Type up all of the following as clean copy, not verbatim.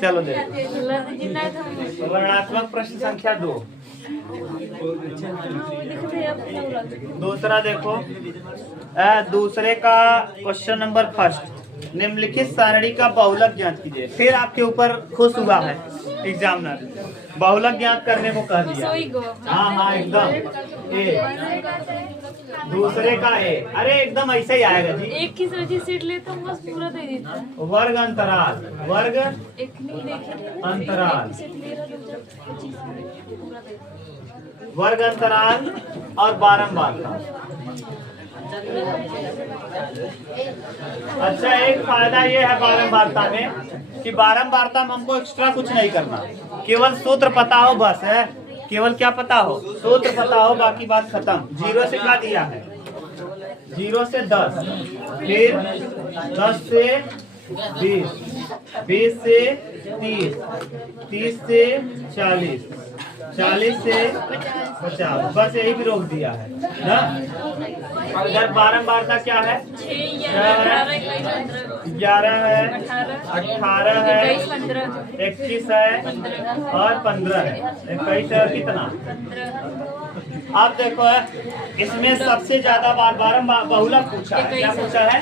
चलो देखो वर्णात्मक प्रश्न संख्या 2। दूसरा देखो, दूसरे का क्वेश्चन नंबर फर्स्ट, निम्नलिखित सारणी का बहुलक ज्ञात कीजिए। फिर आपके ऊपर खुश हुआ है एग्जामिनर, बहुलक ज्ञात करने को कह दिया। हाँ हाँ एकदम ए, दूसरे का ए, अरे एकदम ऐसे ही आएगा जी। एक की सब्जी सीट लेता हूँ बस पूरा दे देता हूँ। वर्ग अंतराल, वर्ग अंतराल, वर्ग अंतराल और बारंबारता। अच्छा, एक फायदा ये है बारंबारता में कि बारंबारता में हमको एक्स्ट्रा कुछ नहीं करना, केवल सूत्र पता हो बस है। केवल क्या पता हो? सूत्र पता हो, बाकी बात खत्म। 0 से क्या दिया है? 0 से 10, फिर 10 से 20, 20 से 30, 30 से 40, 40 से 50, बस यही भी रोक दिया है ना। इधर बारंबारता क्या है? 11 है, 18 है, 21 है और 15 है। 21 है और कितना? आप देखो इसमें सबसे ज्यादा बार बहुलक पूछा है। क्या पूछा है?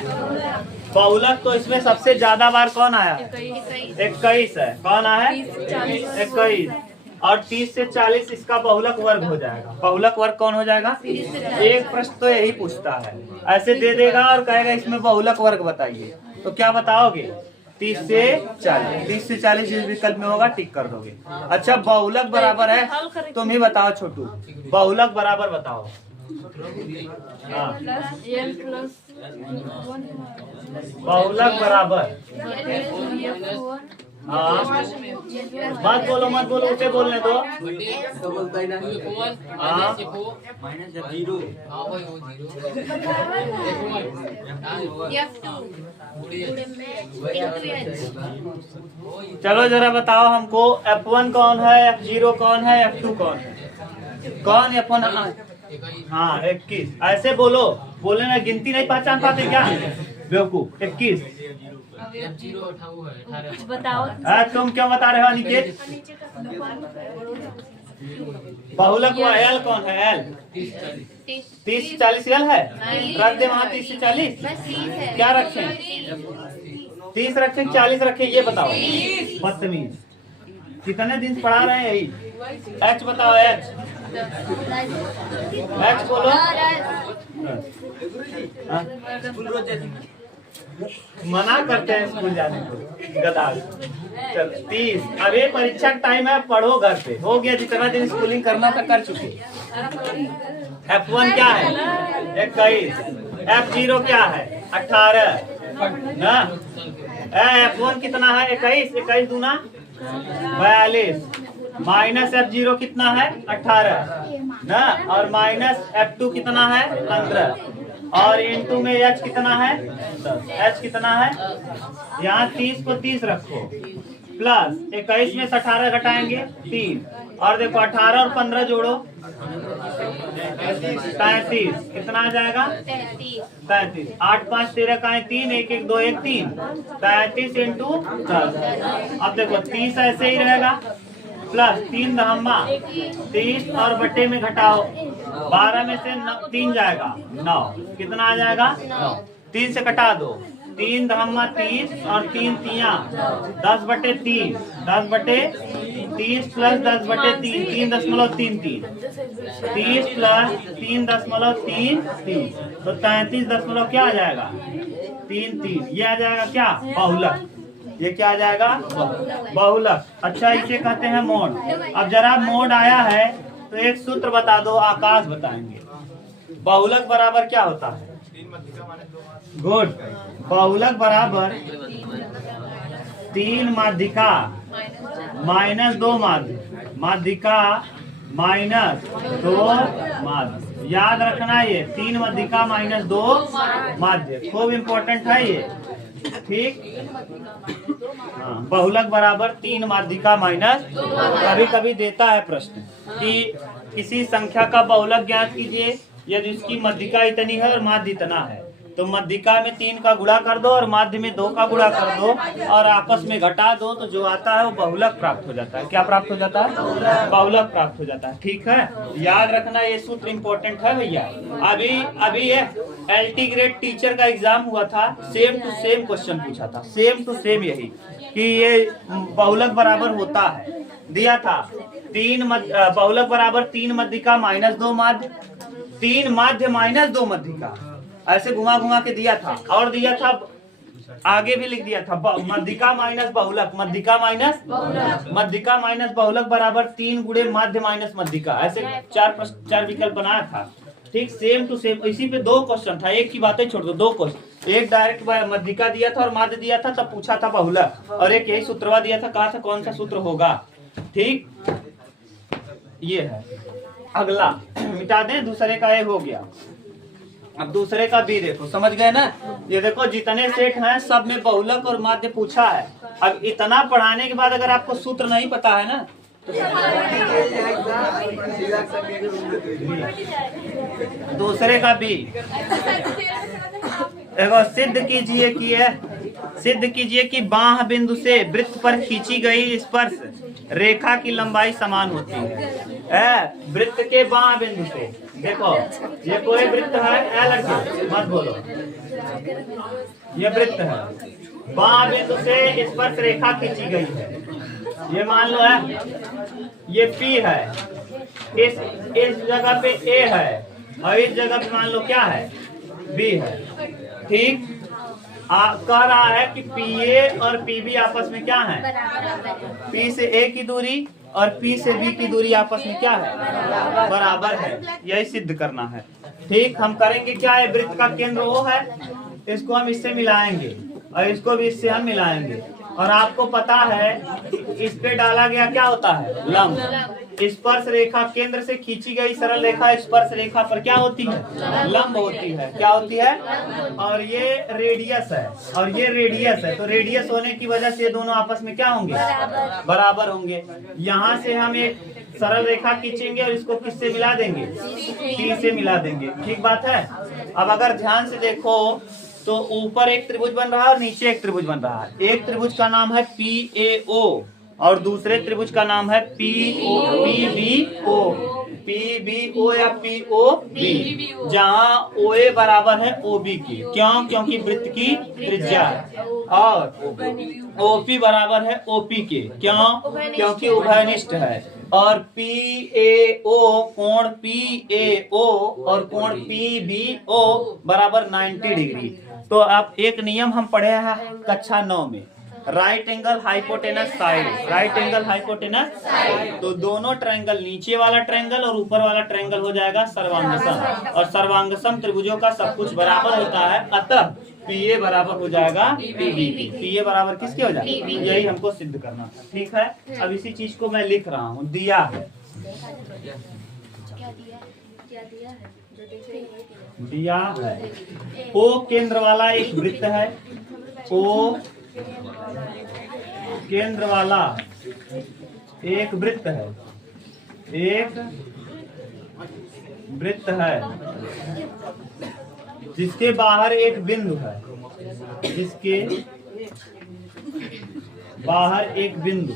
बहुलक। तो इसमें सबसे ज्यादा बार कौन आया? 21 है। कौन आया? 21। और 30 से 40 इसका बहुलक वर्ग हो जाएगा। बहुलक वर्ग कौन हो जाएगा? एक प्रश्न तो यही पूछता है, ऐसे दे देगा और कहेगा इसमें बहुलक वर्ग बताइए, तो क्या बताओगे? 30 से 40, 30 से 40 जिस विकल्प में होगा टिक कर दोगे। अच्छा, बहुलक बराबर है, तुम ही बताओ छोटू, बहुलक बराबर बताओ। हाँ, बहुलक बराबर, हाँ मत बोलो मत बोलो, उसे बोलने दो। हाँ चलो जरा बताओ हमको, F1 कौन है, F0 कौन है, F2 कौन है? कौन F1? हाँ 21। ऐसे बोलो, बोले ना, गिनती नहीं पहचान पाते क्या बेवकूफ? 21 बताओ। तुम क्या बता रहे हो अनिकेत? बहुलक वो एल कौन है? एल 30 से 40 एल है। रख दे वहाँ 30 से 40। क्या रखें? 30 रखें 40 रखें? ये बताओ बदतमीज, कितने दिन से पढ़ा रहे हैं यही। एच बताओ, एच एच बोलो। मना करते हैं स्कूल जाने को, गधा। चल 30। अब ये परीक्षा का टाइम है, पढ़ो घर पे। हो गया, जितना दिन स्कूलिंग करना था कर चुके। F1 क्या है? 21। F0 क्या है? 18 ना। F1 कितना है? 21। 21 दूना 42 माइनस F0 कितना है? 18 ना। और माइनस F2 कितना है? 15 और इनटू में H कितना है? 10। H कितना है? यहाँ 30 को 30 रखो, प्लस 21 में से 18 घटाएंगे 3, और देखो 18 और 15 जोड़ो 35। कितना आ जाएगा? 35। 8 5 13 का 3, 1 1 2 1 3, 35 इंटू 10। अब देखो 30 ऐसे ही रहेगा, प्लस 3 दहम्मा 30 और बटे में घटाओ, 12 में से 3 जाएगा 9। कितना आ जाएगा? 9। 3 से घटा दो, 3 दहम्मा 30 और 3 तिया 10 बटे 3, 10 बटे 30 प्लस 10 बटे 3, 3.33, 30 प्लस 3.33, तो 33 क्या आ जाएगा? 33। ये आ जाएगा क्या? बहुलक। ये क्या आ जाएगा? बहुलक। अच्छा, इसे कहते हैं मोड। अब जरा मोड आया है तो एक सूत्र बता दो, आकाश बताएंगे। बहुलक बराबर क्या होता है? गुड। बहुलक बराबर 3 माध्यिका माइनस 2 माध्य, माध्यिका माइनस 2 माध्य। याद रखना, ये 3 माध्यिका माइनस 2 माध्य, खूब इम्पोर्टेंट है ये। ठीक। हाँ, बहुलक बराबर 3 माध्यिका माइनस। कभी कभी देता है प्रश्न कि किसी संख्या का बहुलक ज्ञात कीजिए यदि उसकी माध्यिका इतनी है और माध्य इतना है। तो मध्यिका में 3 का गुणा कर दो और माध्य में 2 का गुणा कर दो और आपस में घटा दो, तो जो आता है वो बहुलक प्राप्त हो जाता है। क्या प्राप्त हो जाता है? बहुलक प्राप्त हो जाता है। ठीक है, याद रखना ये सूत्र इंपॉर्टेंट है भैया। अभी ये LT ग्रेड टीचर का एग्जाम हुआ था, सेम टू सेम क्वेश्चन पूछा था, सेम टू सेम यही कि ये बहुलक बराबर होता है, दिया था बहुलक बराबर 3 मध्यिका माइनस 2 माध्य, 3 माध्य माइनस 2 मध्यिका, ऐसे घुमा घुमा के दिया था। और दिया था आगे भी लिख दिया था मध्यिका माइनस बहुलक, मध्यिका माइनस बहुलक बराबर 3 गुणे माध्य माइनस मध्यिका, ऐसे 4 विकल्प बनाया था। ठीक, सेम टू सेम। इसी पे 2 क्वेश्चन था, एक की बातें छोड़ दो, 2 क्वेश्चन। एक डायरेक्ट मध्यिका दिया था और माध्य दिया था, तब पूछा था बहुलक, और एक यही सूत्रवा दिया था, कहा था कौन सा सूत्र होगा। ठीक, ये है। अगला मिटा दें, दूसरे का ये हो गया। अब दूसरे का भी देखो, समझ गए ना? ये देखो जितने सेट हैं सब में बहुलक और माध्य पूछा है। अब इतना पढ़ाने के बाद अगर आपको सूत्र नहीं पता है ना, तो दूसरे का भी देखो, सिद्ध कीजिए कि बाह्य बिंदु से वृत्त पर खींची गई स्पर्श रेखा की लंबाई समान होती है। वृत्त के बाह्य बिंदु से, देखो ये कोई वृत्त है, लड़के मत बोलो, ये वृत्त है, बाह्य बिंदु से स्पर्श रेखा खींची गई है। ये मान लो है, ये P है, इस जगह पे A है और इस जगह पे मान लो क्या है, B है। ठीक, कह रहा है कि PA और PB आपस में क्या है, P से A की दूरी और P से B की दूरी आपस में क्या है, बराबर है। यही सिद्ध करना है। ठीक, हम करेंगे क्या है, वृत्त का केंद्र O है, इसको हम इससे मिलाएंगे और इसको भी इससे हम मिलाएंगे। और आपको पता है इस पे डाला गया क्या होता है, लंब। स्पर्श रेखा केंद्र से खींची गई सरल रेखा स्पर्श रेखा पर क्या होती है, लंब होती है। क्या होती है? और ये रेडियस है और ये रेडियस है, तो रेडियस होने की वजह से ये दोनों आपस में क्या होंगे, बराबर होंगे। यहाँ से हम एक सरल रेखा खींचेंगे और इसको किससे मिला देंगे, P से मिला देंगे। ठीक बात है। अब अगर ध्यान से देखो तो ऊपर एक त्रिभुज बन रहा है और नीचे एक त्रिभुज बन रहा है। एक त्रिभुज का नाम है PAO और दूसरे त्रिभुज का नाम है PBO या POB, जहाँ OA बराबर है OB की। क्यों? क्योंकि वृत्त की त्रिज्या है। और OP बराबर है OP के। क्यों? क्योंकि उभयनिष्ठ है। और PAO कोण PAO और कोण PBO बराबर 90 डिग्री। तो अब एक नियम हम पढ़े हैं कक्षा 9 में, right angle hypotenuse side, right angle hypotenuse side. तो दोनों ट्रायंगल, नीचे वाला ट्रायंगल और ऊपर वाला ट्रायंगल हो जाएगा सर्वांगसम, और सर्वांगसम त्रिभुजों का सब कुछ बराबर होता है। अतः PA बराबर हो जाएगा PB की। PA बराबर किसके हो जाएगा, यही हमको सिद्ध करना था। ठीक है, अब इसी चीज को मैं लिख रहा हूँ। दिया है O केंद्र वाला एक वृत्त है, O केंद्र वाला एक वृत्त है, एक वृत्त है जिसके बाहर एक बिंदु है, जिसके बाहर एक बिंदु,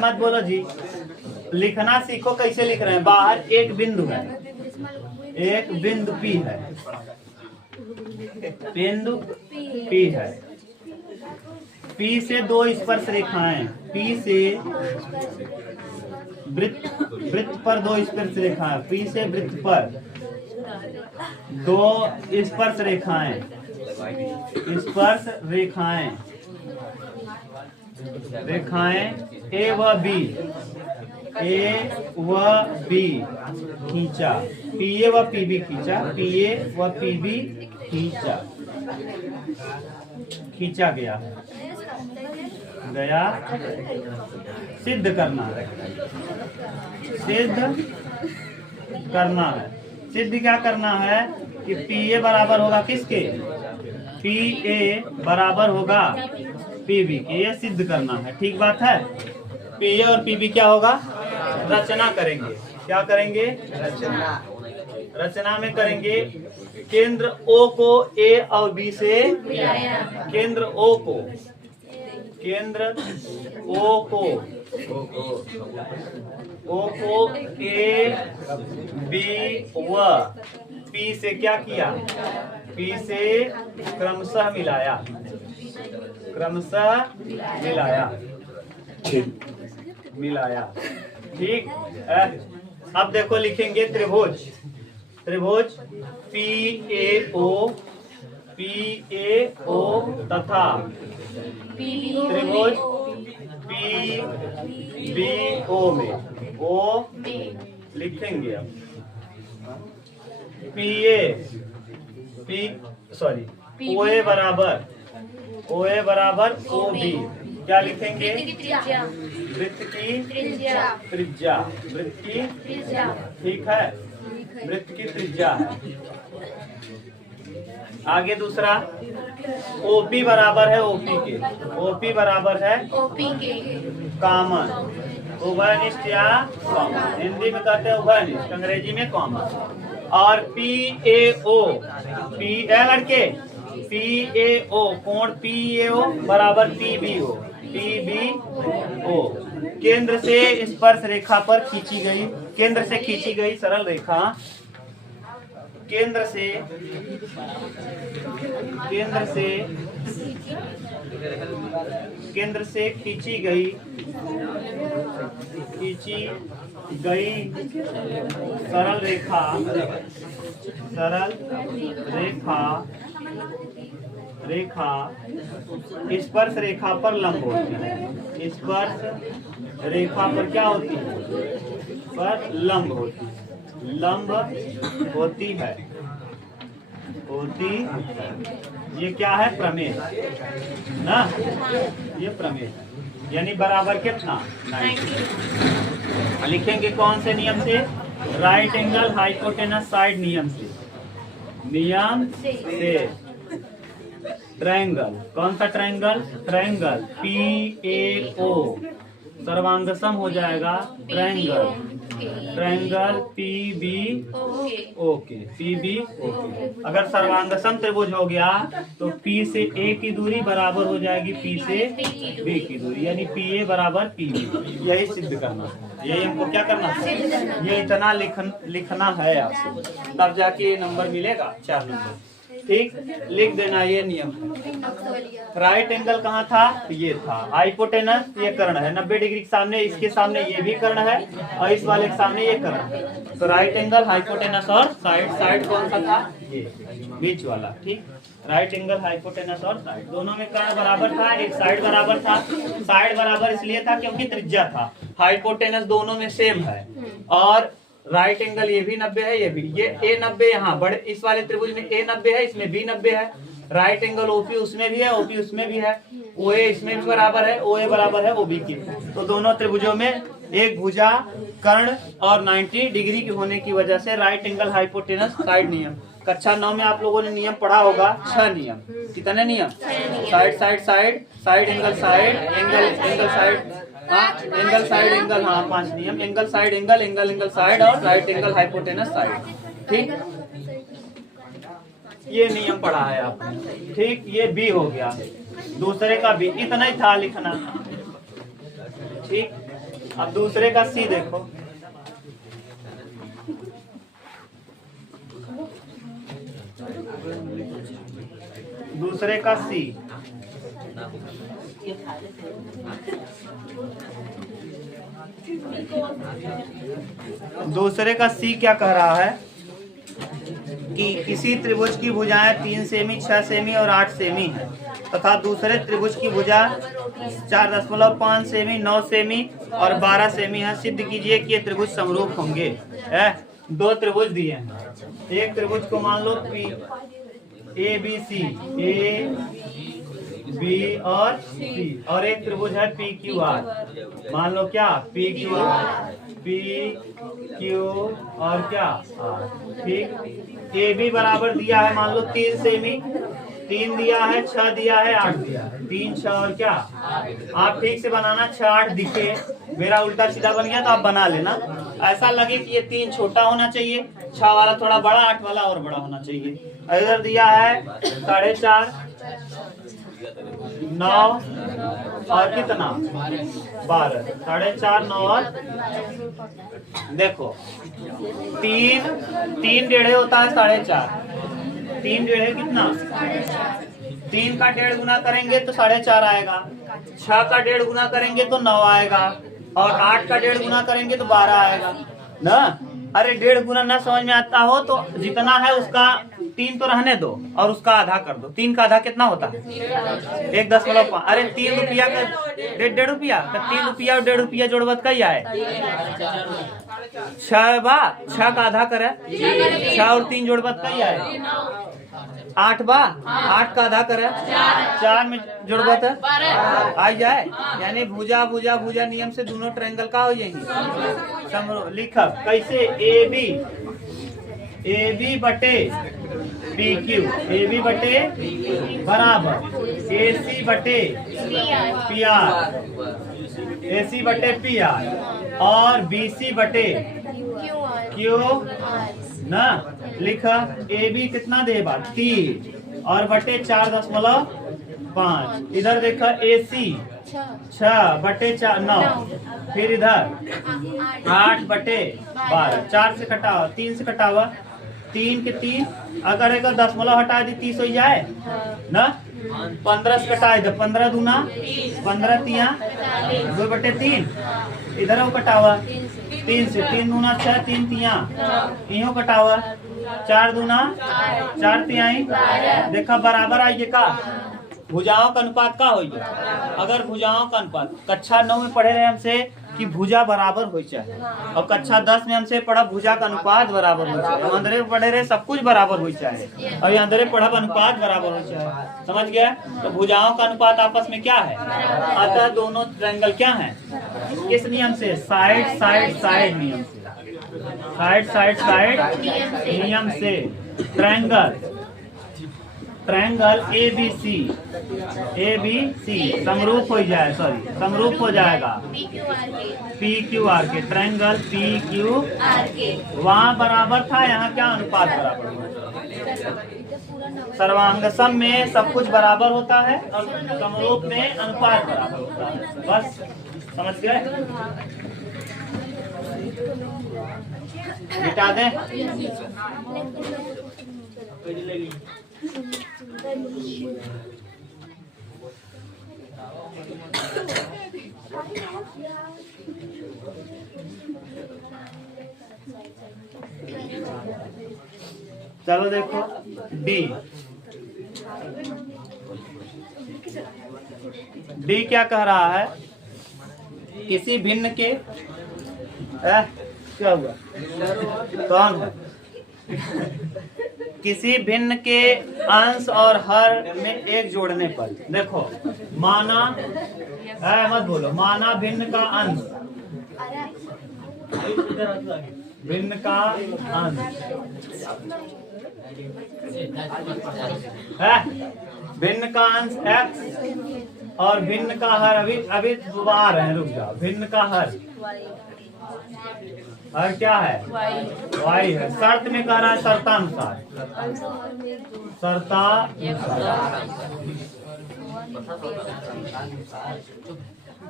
मत बोलो जी, लिखना सीखो। कैसे लिख रहे हैं? बाहर एक बिंदु है, एक बिंदु P है, बिंदु P है। P से 2 स्पर्श रेखाएं, P से वृत्त पर 2 स्पर्श रेखाएं, P से वृत्त पर 2 स्पर्श रेखाएं, स्पर्श रेखाएं A व B, खींचा, PA व PB खींचा, PA व PB खींचा गया सिद्ध करना है, सिद्ध क्या करना है कि PA बराबर होगा किसके, PA बराबर होगा PB के। ये सिद्ध करना है। ठीक बात है। PA और PB क्या होगा, रचना करेंगे। क्या करेंगे? रचना। रचना में करेंगे केंद्र O को A और B से केंद्र O को A B व P से क्या किया, P से क्रमशः मिलाया। ठीक है। अब देखो लिखेंगे त्रिभुज PAO तथा त्रिभुज PBO में O लिखेंगे। अब OA बराबर OB क्या लिखेंगे, वृत्त की त्रिज्या, ठीक है, वृत्त की त्रिज्या है। आगे दूसरा OP बराबर है OP के कॉमन, उभयनिष्ठ या कॉमन, हिंदी में कहते हैं उभयनिष्ठ, अंग्रेजी में कॉमन। और PAO PAO कोण PAO बराबर PBO केंद्र से स्पर्श रेखा पर खींची गई सरल रेखा, केंद्र से खींची गई सरल रेखा स्पर्श रेखा पर लंब होती है। स्पर्श रेखा पर क्या होती है, पर लंब होती है। ये क्या है, प्रमेय ना, ये प्रमेय यानी बराबर कितना 90। लिखेंगे कौन से नियम से, राइट एंगल हाइपोटेनस साइड नियम से ट्रायंगल, कौन सा ट्रायंगल PAO सर्वांगसम हो जाएगा ट्रायंगल PBO अगर सर्वांगसम त्रिभुज हो गया तो P से A की दूरी बराबर हो जाएगी P से B की दूरी, यानी PA बराबर PB। यही सिद्ध करना, यही हमको क्या करना है, ये इतना लिखना है आपको, तब जाके ये नंबर मिलेगा 4 नंबर। ठीक, लिख देना ये नियम है। राइट एंगल कहाँ था, ये था। हाइपोटेनस ये कर्ण है, 90 डिग्री के सामने, इसके सामने ये भी कर्ण है और इस वाले के सामने ये कर्ण है। तो राइट एंगल हाइपोटेनस और साइड कौन सा था, ये बीच वाला। ठीक, राइट एंगल हाइपोटेनस और साइड दोनों में कर्ण बराबर था, एक साइड बराबर था। साइड बराबर इसलिए था क्योंकि त्रिज्या था, हाइपोटेनस दोनों में सेम है। और राइट एंगल ये भी 90 है, ये भी, ये A 90 यहाँ बड़े इस वाले त्रिभुज में A 90 है, इसमें B 90 है। राइट एंगल OP उसमें भी है, OP उसमें भी है, OA इसमें भी बराबर है, OA बराबर है OB की। तो दोनों त्रिभुजों में एक भुजा कर्ण और 90 डिग्री की होने की वजह से राइट एंगल हाइपोटेनस साइड नियम। कक्षा 9 में आप लोगों ने नियम पढ़ा होगा, 6 नियम। कितने नियम, side angle side, angle side, angle side angle, 5 नियम, एंगल साइड एंगल साइड और राइट एंगल हाइपोटेनस साइड। ठीक, ये नियम पढ़ा है आपने। ठीक, ये B हो गया, दूसरे का B, इतना ही था लिखना। ठीक, अब दूसरे का C देखो। दूसरे का C, दूसरे का C क्या कह रहा है कि किसी त्रिभुज की भुजाएं 3 सेमी, 6 सेमी और 8 सेमी है तथा दूसरे त्रिभुज की भुजा 4.5 सेमी, 9 सेमी और 12 सेमी है। सिद्ध कीजिए कि ये त्रिभुज समरूप होंगे। 2 त्रिभुज दिए हैं, एक त्रिभुज को मान लो ABC, B और C, और एक त्रिभुज है PQR, मान लो क्या PQR, PQ और क्या R। ठीक, AB बराबर दिया है मान लो 3 सेमी, 3 दिया है, 6 दिया है, 8 दिया है, 3 6 और क्या। आप ठीक से बनाना, 6 8 दिखे, मेरा उल्टा सीधा बन गया तो आप बना लेना। ऐसा लगे कि ये 3 छोटा होना चाहिए, 6 वाला थोड़ा बड़ा, 8 वाला और बड़ा होना चाहिए। इधर दिया है 4.5, 9 और कितना 12, 4.5, 9 और देखो 3 डेढ़े होता है 4.5, 3 डेढ़े कितना 3 का 1.5 गुना करेंगे तो 4.5 आएगा, 6 का 1.5 गुना करेंगे तो 9 आएगा, और 8 का 1.5 गुना करेंगे तो 12 आएगा ना। अरे 1.5 गुना ना समझ में आता हो तो जितना है उसका 3 तो रहने दो और उसका आधा कर दो। 3 का आधा कितना होता है 1.5। अरे 3 रुपया का 1.5 रुपया, तो 3 रुपया और 1.5 रुपया जोड़बत कई आए 6 बा, 6 का आधा करे 6 और 3 जोड़बत कई आए 8 बा, 8 का आधा करे 4 में जोड़बत आ जाए, यानी भुजा भुजा भुजा नियम से दोनों ट्रायंगल का हो जाएंगे। लिखब कैसे ए बी बटे पी क्यू, ए बी बटे बराबर ए सी बटे पी आर, ए सी बटे पी आर और बी सी बटे क्यू ना। लिखा ए बी कितना दे बार 3 और बटे 4.5। इधर देखा ए सी 6 बटे 4 9, फिर इधर 8 बटे 12, 4 से कटावा 3 से कटावा 3 के 3, अगर एक 10 हटा दी 30 हो जाए ना। 15 से कटा दे 15 दूना 15 तिया 2 बटे 3, इधर वो कटावा 3 से 3 दूना 6, 3 तिया इहो कटावा 4 दूना 4 तिहाई। देखा बराबर आइए का भुजाओं का अनुपात का होइए। अगर भुजाओं का अनुपात कक्षा 9 में पढ़े रहे हमसे कि भुजा बराबर हो चाहे, और कक्षा 10 में हमसे पढ़ा भुजा का अनुपात बराबर हो चाहे। हम अंदर पढ़े रहे सब कुछ बराबर हो चाहे, और ये अंदर पढ़ा अनुपात बराबर हो चाहे। समझ गया? तो भुजाओं का अनुपात आपस में क्या है, अतः दोनों ट्रायंगल क्या है, किस नियम से, साइड साइड साइड नियम से, साइड साइड साइड नियम से ट्रायंगल ए बी सी समरूप हो जाए, समरूप हो जाएगा पी क्यू आर के। ट्रायंगल पी क्यू आर के वहाँ बराबर था, यहाँ क्या अनुपात बराबर हुआ। सर्वांग सम में सब कुछ बराबर होता है और समरूप में अनुपात बराबर होता है। बस समझ गए? मिटा दें। चलो देखो डी क्या कह रहा है, किसी भिन्न के क्या हुआ कौन है, किसी भिन्न के अंश और हर में एक जोड़ने पर। देखो माना मत बोलो, माना भिन्न का अंश, भिन्न का अंश है, भिन्न का अंश x और भिन्न का हर, अभी आ रहे हैं, रुक जाओ। भिन्न का हर क्या है, y है। शर्त में कह रहा है शर्तानुसार,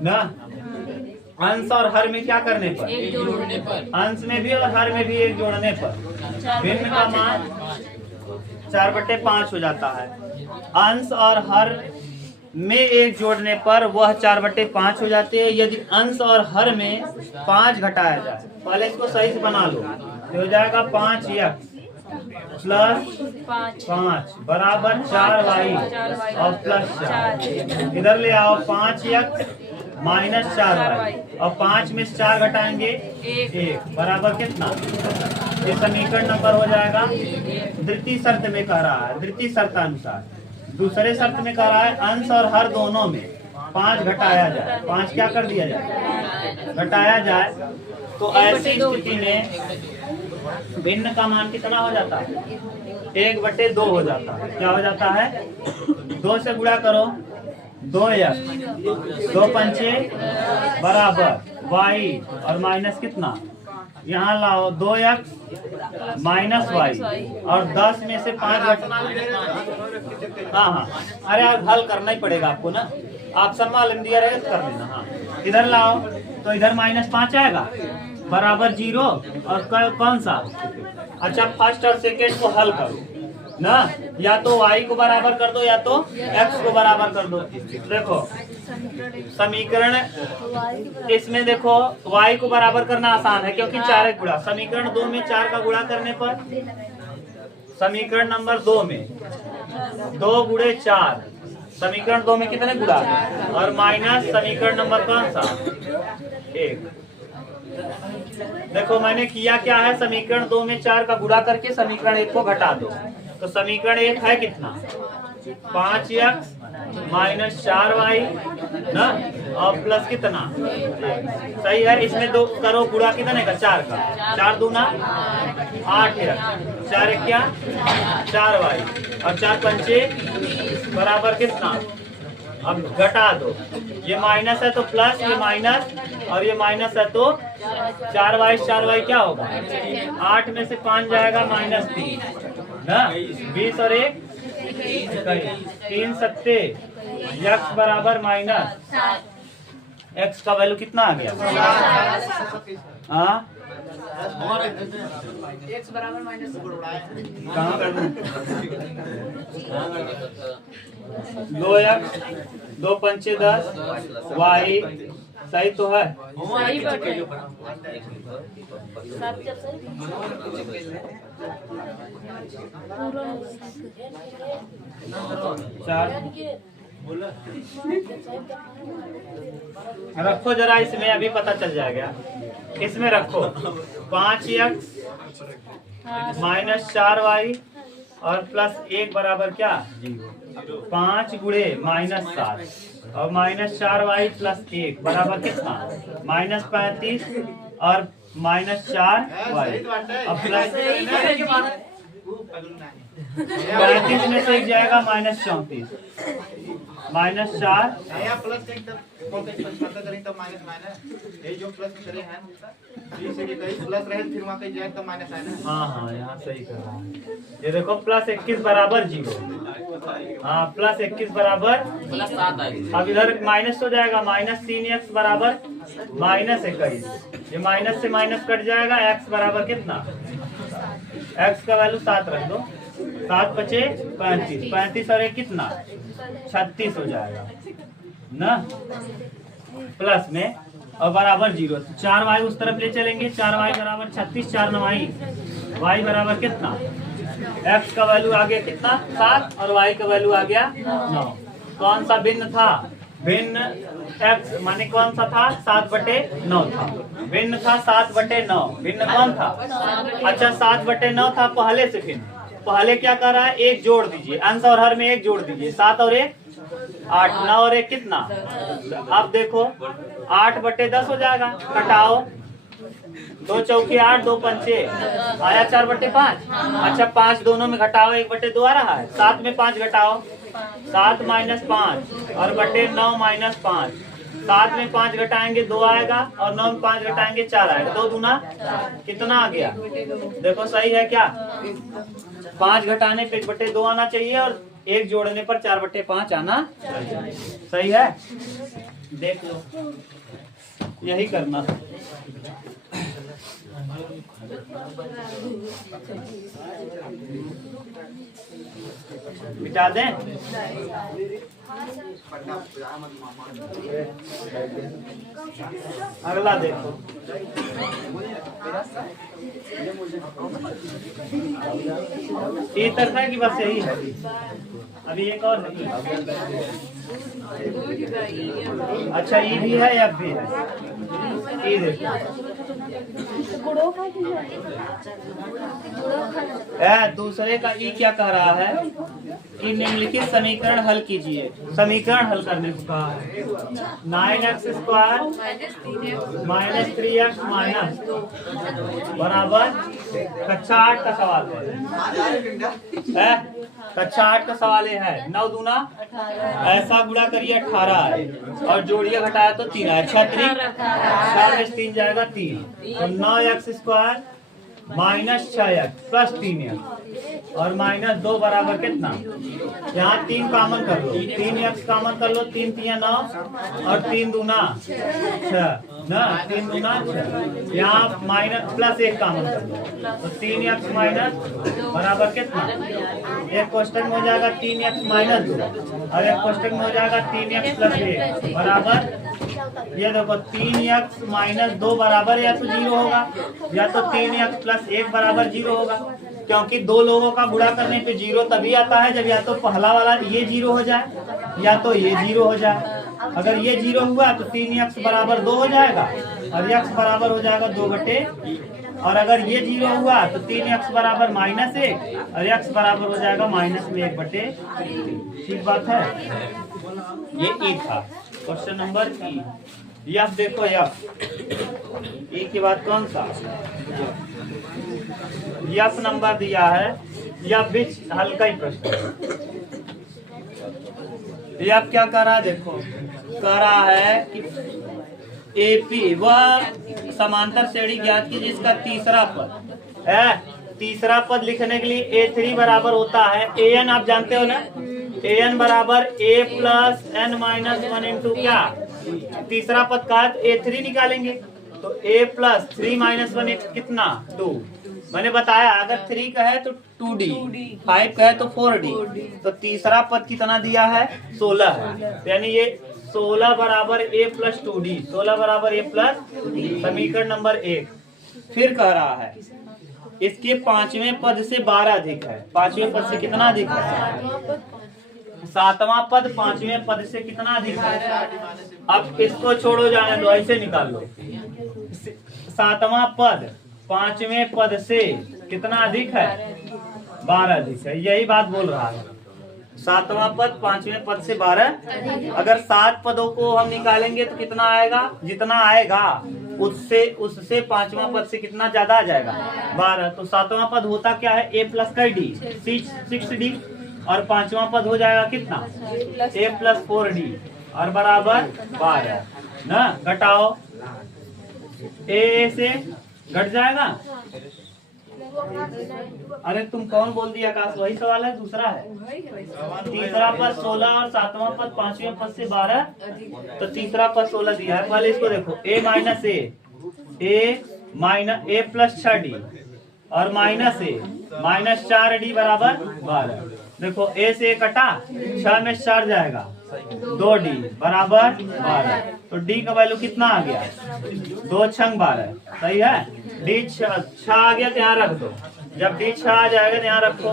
ना। अंश और हर में क्या करने पर, अंश में भी और हर में भी एक जोड़ने पर भिन्न का मान 4/5 हो जाता है। अंश और हर में एक जोड़ने पर वह 4/5 हो जाते हैं। यदि अंश और हर में 5 घटाया जाए, पहले इसको सही से बना लो, तो हो जाएगा 5x प्लस 5 बराबर 4y और प्लस 4। इधर ले आओ 5x माइनस 4y और 5 में से 4 घटाएंगे 1 बराबर कितना, ये समीकरण नंबर हो जाएगा। द्वितीय शर्त में कह रहा है, द्वितीय शर्तानुसार। दूसरे शर्त में कह रहा है अंश और हर दोनों में 5 घटाया जाए, 5 क्या कर दिया जाए, घटाया जाए। तो ऐसी स्थिति में भिन्न का मान कितना हो जाता है, 1/2 हो जाता है। क्या हो जाता है, 2 से गुणा करो, 2x 2 पंचे बराबर y और माइनस कितना यहाँ लाओ 2x माइनस वाई और 10 में से 5 घटना। हाँ हाँ, अरे यार हल करना ही पड़ेगा आपको ना, ऑप्शन में दिया रहेगा तो कर लेना। हाँ इधर लाओ तो इधर -5 आएगा बराबर 0 और कौन सा, अच्छा फर्स्ट और सेकेंड को हल करो ना, या तो y को बराबर कर दो या तो x को बराबर कर दो। देखो समीकरण इसमें देखो y को बराबर करना आसान है क्योंकि 4 गुणा, समीकरण 2 में 4 का गुणा करने पर, समीकरण नंबर 2 में 2 गुणे 4, समीकरण 2 में कितने गुणा और माइनस समीकरण नंबर कौन सा 1। देखो मैंने किया क्या है, समीकरण 2 में 4 का गुणा करके समीकरण 1 को घटा दो, तो समीकरण 1 है कितना 5x माइनस 4y ना और प्लस कितना, सही है। इसमें 2 करो गुणा कितने का 4 का, 4 दूना 8x, 4 क्या 4y और 4 पंचे बराबर कितना, अब घटा दो, ये माइनस है तो प्लस, ये माइनस और ये माइनस है तो 4y क्या होगा 8 में से 5 जाएगा -3 ना, 20 और 1 3 सत्ते x बराबर माइनस x का वैल्यू कितना आ गया, हाँ x बराबर माइनस कहाँ कर दूं 2x 2 पंचे 10 y सही तो है, सही बात है। चार रखो जरा, इसमें अभी पता चल जाएगा, इसमें रखो 5x माइनस 4y और प्लस 1 बराबर क्या 5 गुणे -7 और -4y प्लस 1 बराबर कितना -35 और -4y अब प्लस 35 में से एक जाएगा -34 -4 हाँ हाँ यहाँ सही कर रहा हूँ, ये देखो +21 बराबर 0, हाँ +21 बराबर अब इधर माइनस हो जाएगा -3x बराबर -21, ये माइनस से माइनस कट जाएगा, x बराबर कितना, x का वैल्यू 7 रख दो, 7 बचे 35, 35 और 1 कितना 36 हो जाएगा ना, प्लस में और बराबर 0, 4y उस तरफ ले चलेंगे, 4y बराबर 36, 4 9y, y बराबर कितना, x का वैल्यू आ गया कितना 7 और y का वैल्यू आ गया 9। कौन सा भिन्न था, भिन्न x माने कौन सा था 7/9 था, भिन्न था 7/9, भिन्न कौन था, अच्छा 7/9 था पहले से, फिर पहले क्या कर रहा है 1 जोड़ दीजिए, अंश और हर में 1 जोड़ दीजिए, 7 और 1 8, 9 और 1 कितना, अब देखो 8/10 हो जाएगा, घटाओ 2 चौके 8 2 पंचे आया 4/5, अच्छा 5 दोनों में घटाओ 1/2 आ रहा है, 7 में 5 घटाओ 7 -5 और बटे 9 -5, 7 में 5 घटाएंगे 2 आएगा और 9 में 5 घटाएंगे 4 आएगा, 2 दूना कितना आ गया, देखो सही है क्या, 5 घटाने पे 1/2 आना चाहिए और 1 जोड़ने पर 4/5 आना सही है, देख लो यही करना। मिटा दें, अगला देखो ये तरफ है कि बस यही है, अभी एक और है, अच्छा ई भी है एफ भी है, ई देखो दूसरे का ई क्या कह रहा है कि निम्नलिखित समीकरण हल कीजिए। समीकरण हल करने को कहा है 9x square minus 3x minus बराबर कक्षा 8 का सवाल है। कक्षा 8 का सवाल है 9 दूना ऐसा गुणा करिए 18 है और जोड़िए घटाया तो 3 है। 6 में 3 जाएगा 3 तो 9x square minus 6x plus 3x और माइनस 2 बराबर कितना? यहाँ 3 कॉमन कर लो, 3x कॉमन कर लो, 3 3 9 और 3 दूना 6 ना, 3 दूना 6। यहाँ माइनस प्लस 1 कॉमन कर लो तो 3x माइनस बराबर कितना? एक क्वेश्चन में हो जाएगा 3x माइनस 2 और एक क्वेश्चन में हो जाएगा 3x प्लस 1 बराबर, ये देखो 3x माइनस 2 बराबर या तो 0 होगा या तो 3x प्लस 1 बराबर 0 होगा, क्योंकि दो लोगों का गुणा करने पे 0 तभी आता है जब या तो पहला वाला ये 0 हो जाए या तो ये 0 हो जाए। अगर ये 0 हुआ तो 3x बराबर 2 हो जाएगा और x बराबर हो जाएगा 2/, और अगर ये 0 हुआ तो 3x बराबर माइनस 1 और x बराबर हो जाएगा माइनस में 1/। ठीक बात है। ये ई था क्वेश्चन नंबर ई। यफ देखो, यफ ई के बाद कौन सा यफ नंबर दिया है, यफ भी हल्का ही प्रश्न। यफ क्या कर रहा है? देखो कर रहा है कि एपी वह समांतर श्रेणी ज्ञात की जिसका तीसरा पद है। तीसरा पद लिखने के लिए A3 बराबर होता है an, आप जानते हो ना, an बराबर a plus n minus 1 into क्या तीसरा पद का है तो A3 निकालेंगे तो a प्लस 3 माइनस 1 कितना 2। मैंने बताया अगर 3 का है तो 2d, 5 का है तो 4d, तो तीसरा पद कितना दिया है 16 है, यानी ये 16 बराबर a प्लस 2d, 16 बराबर a प्लस, समीकरण नंबर 1। फिर कह रहा है इसके पांचवें पद से 12 अधिक है। पांचवें पद से कितना अधिक है? सातवां पद पांचवें पद से कितना अधिक है? अब इसको छोड़ो, जाने दो, ऐसे निकाल लो। सातवां पद पांचवें पद से कितना अधिक है? 12 अधिक है। यही बात बोल रहा है, सातवां पद पांचवें पद से 12। अगर 7 पदों को हम निकालेंगे तो कितना आएगा? जितना आएगा उससे पांचवा पद से कितना ज्यादा आ जाएगा? 12। तो सातवां पद होता क्या है? a प्लस का d 6d और पांचवा पद हो जाएगा कितना? a प्लस 4d और बराबर 12 ना। घटाओ, a से घट जाएगा। अरे तुम कौन बोल दिया आकाश? वही सवाल है, दूसरा है। तीसरा पद 16 और सातवां पद पांचवें पद से 12, तो तीसरा पद 16 दिया है। पहले इसको देखो, a minus a plus 6d और माइनस a माइनस 4d बराबर 12। देखो a से कटा, 6 में 4 जाएगा 2d बराबर 12, तो d का वैल्यू कितना आ गया? 2 छंग 12, सही है। d 6 आ गया तो यहाँ रख दो। जब d 6 आ जाएगा तो यहाँ रखो।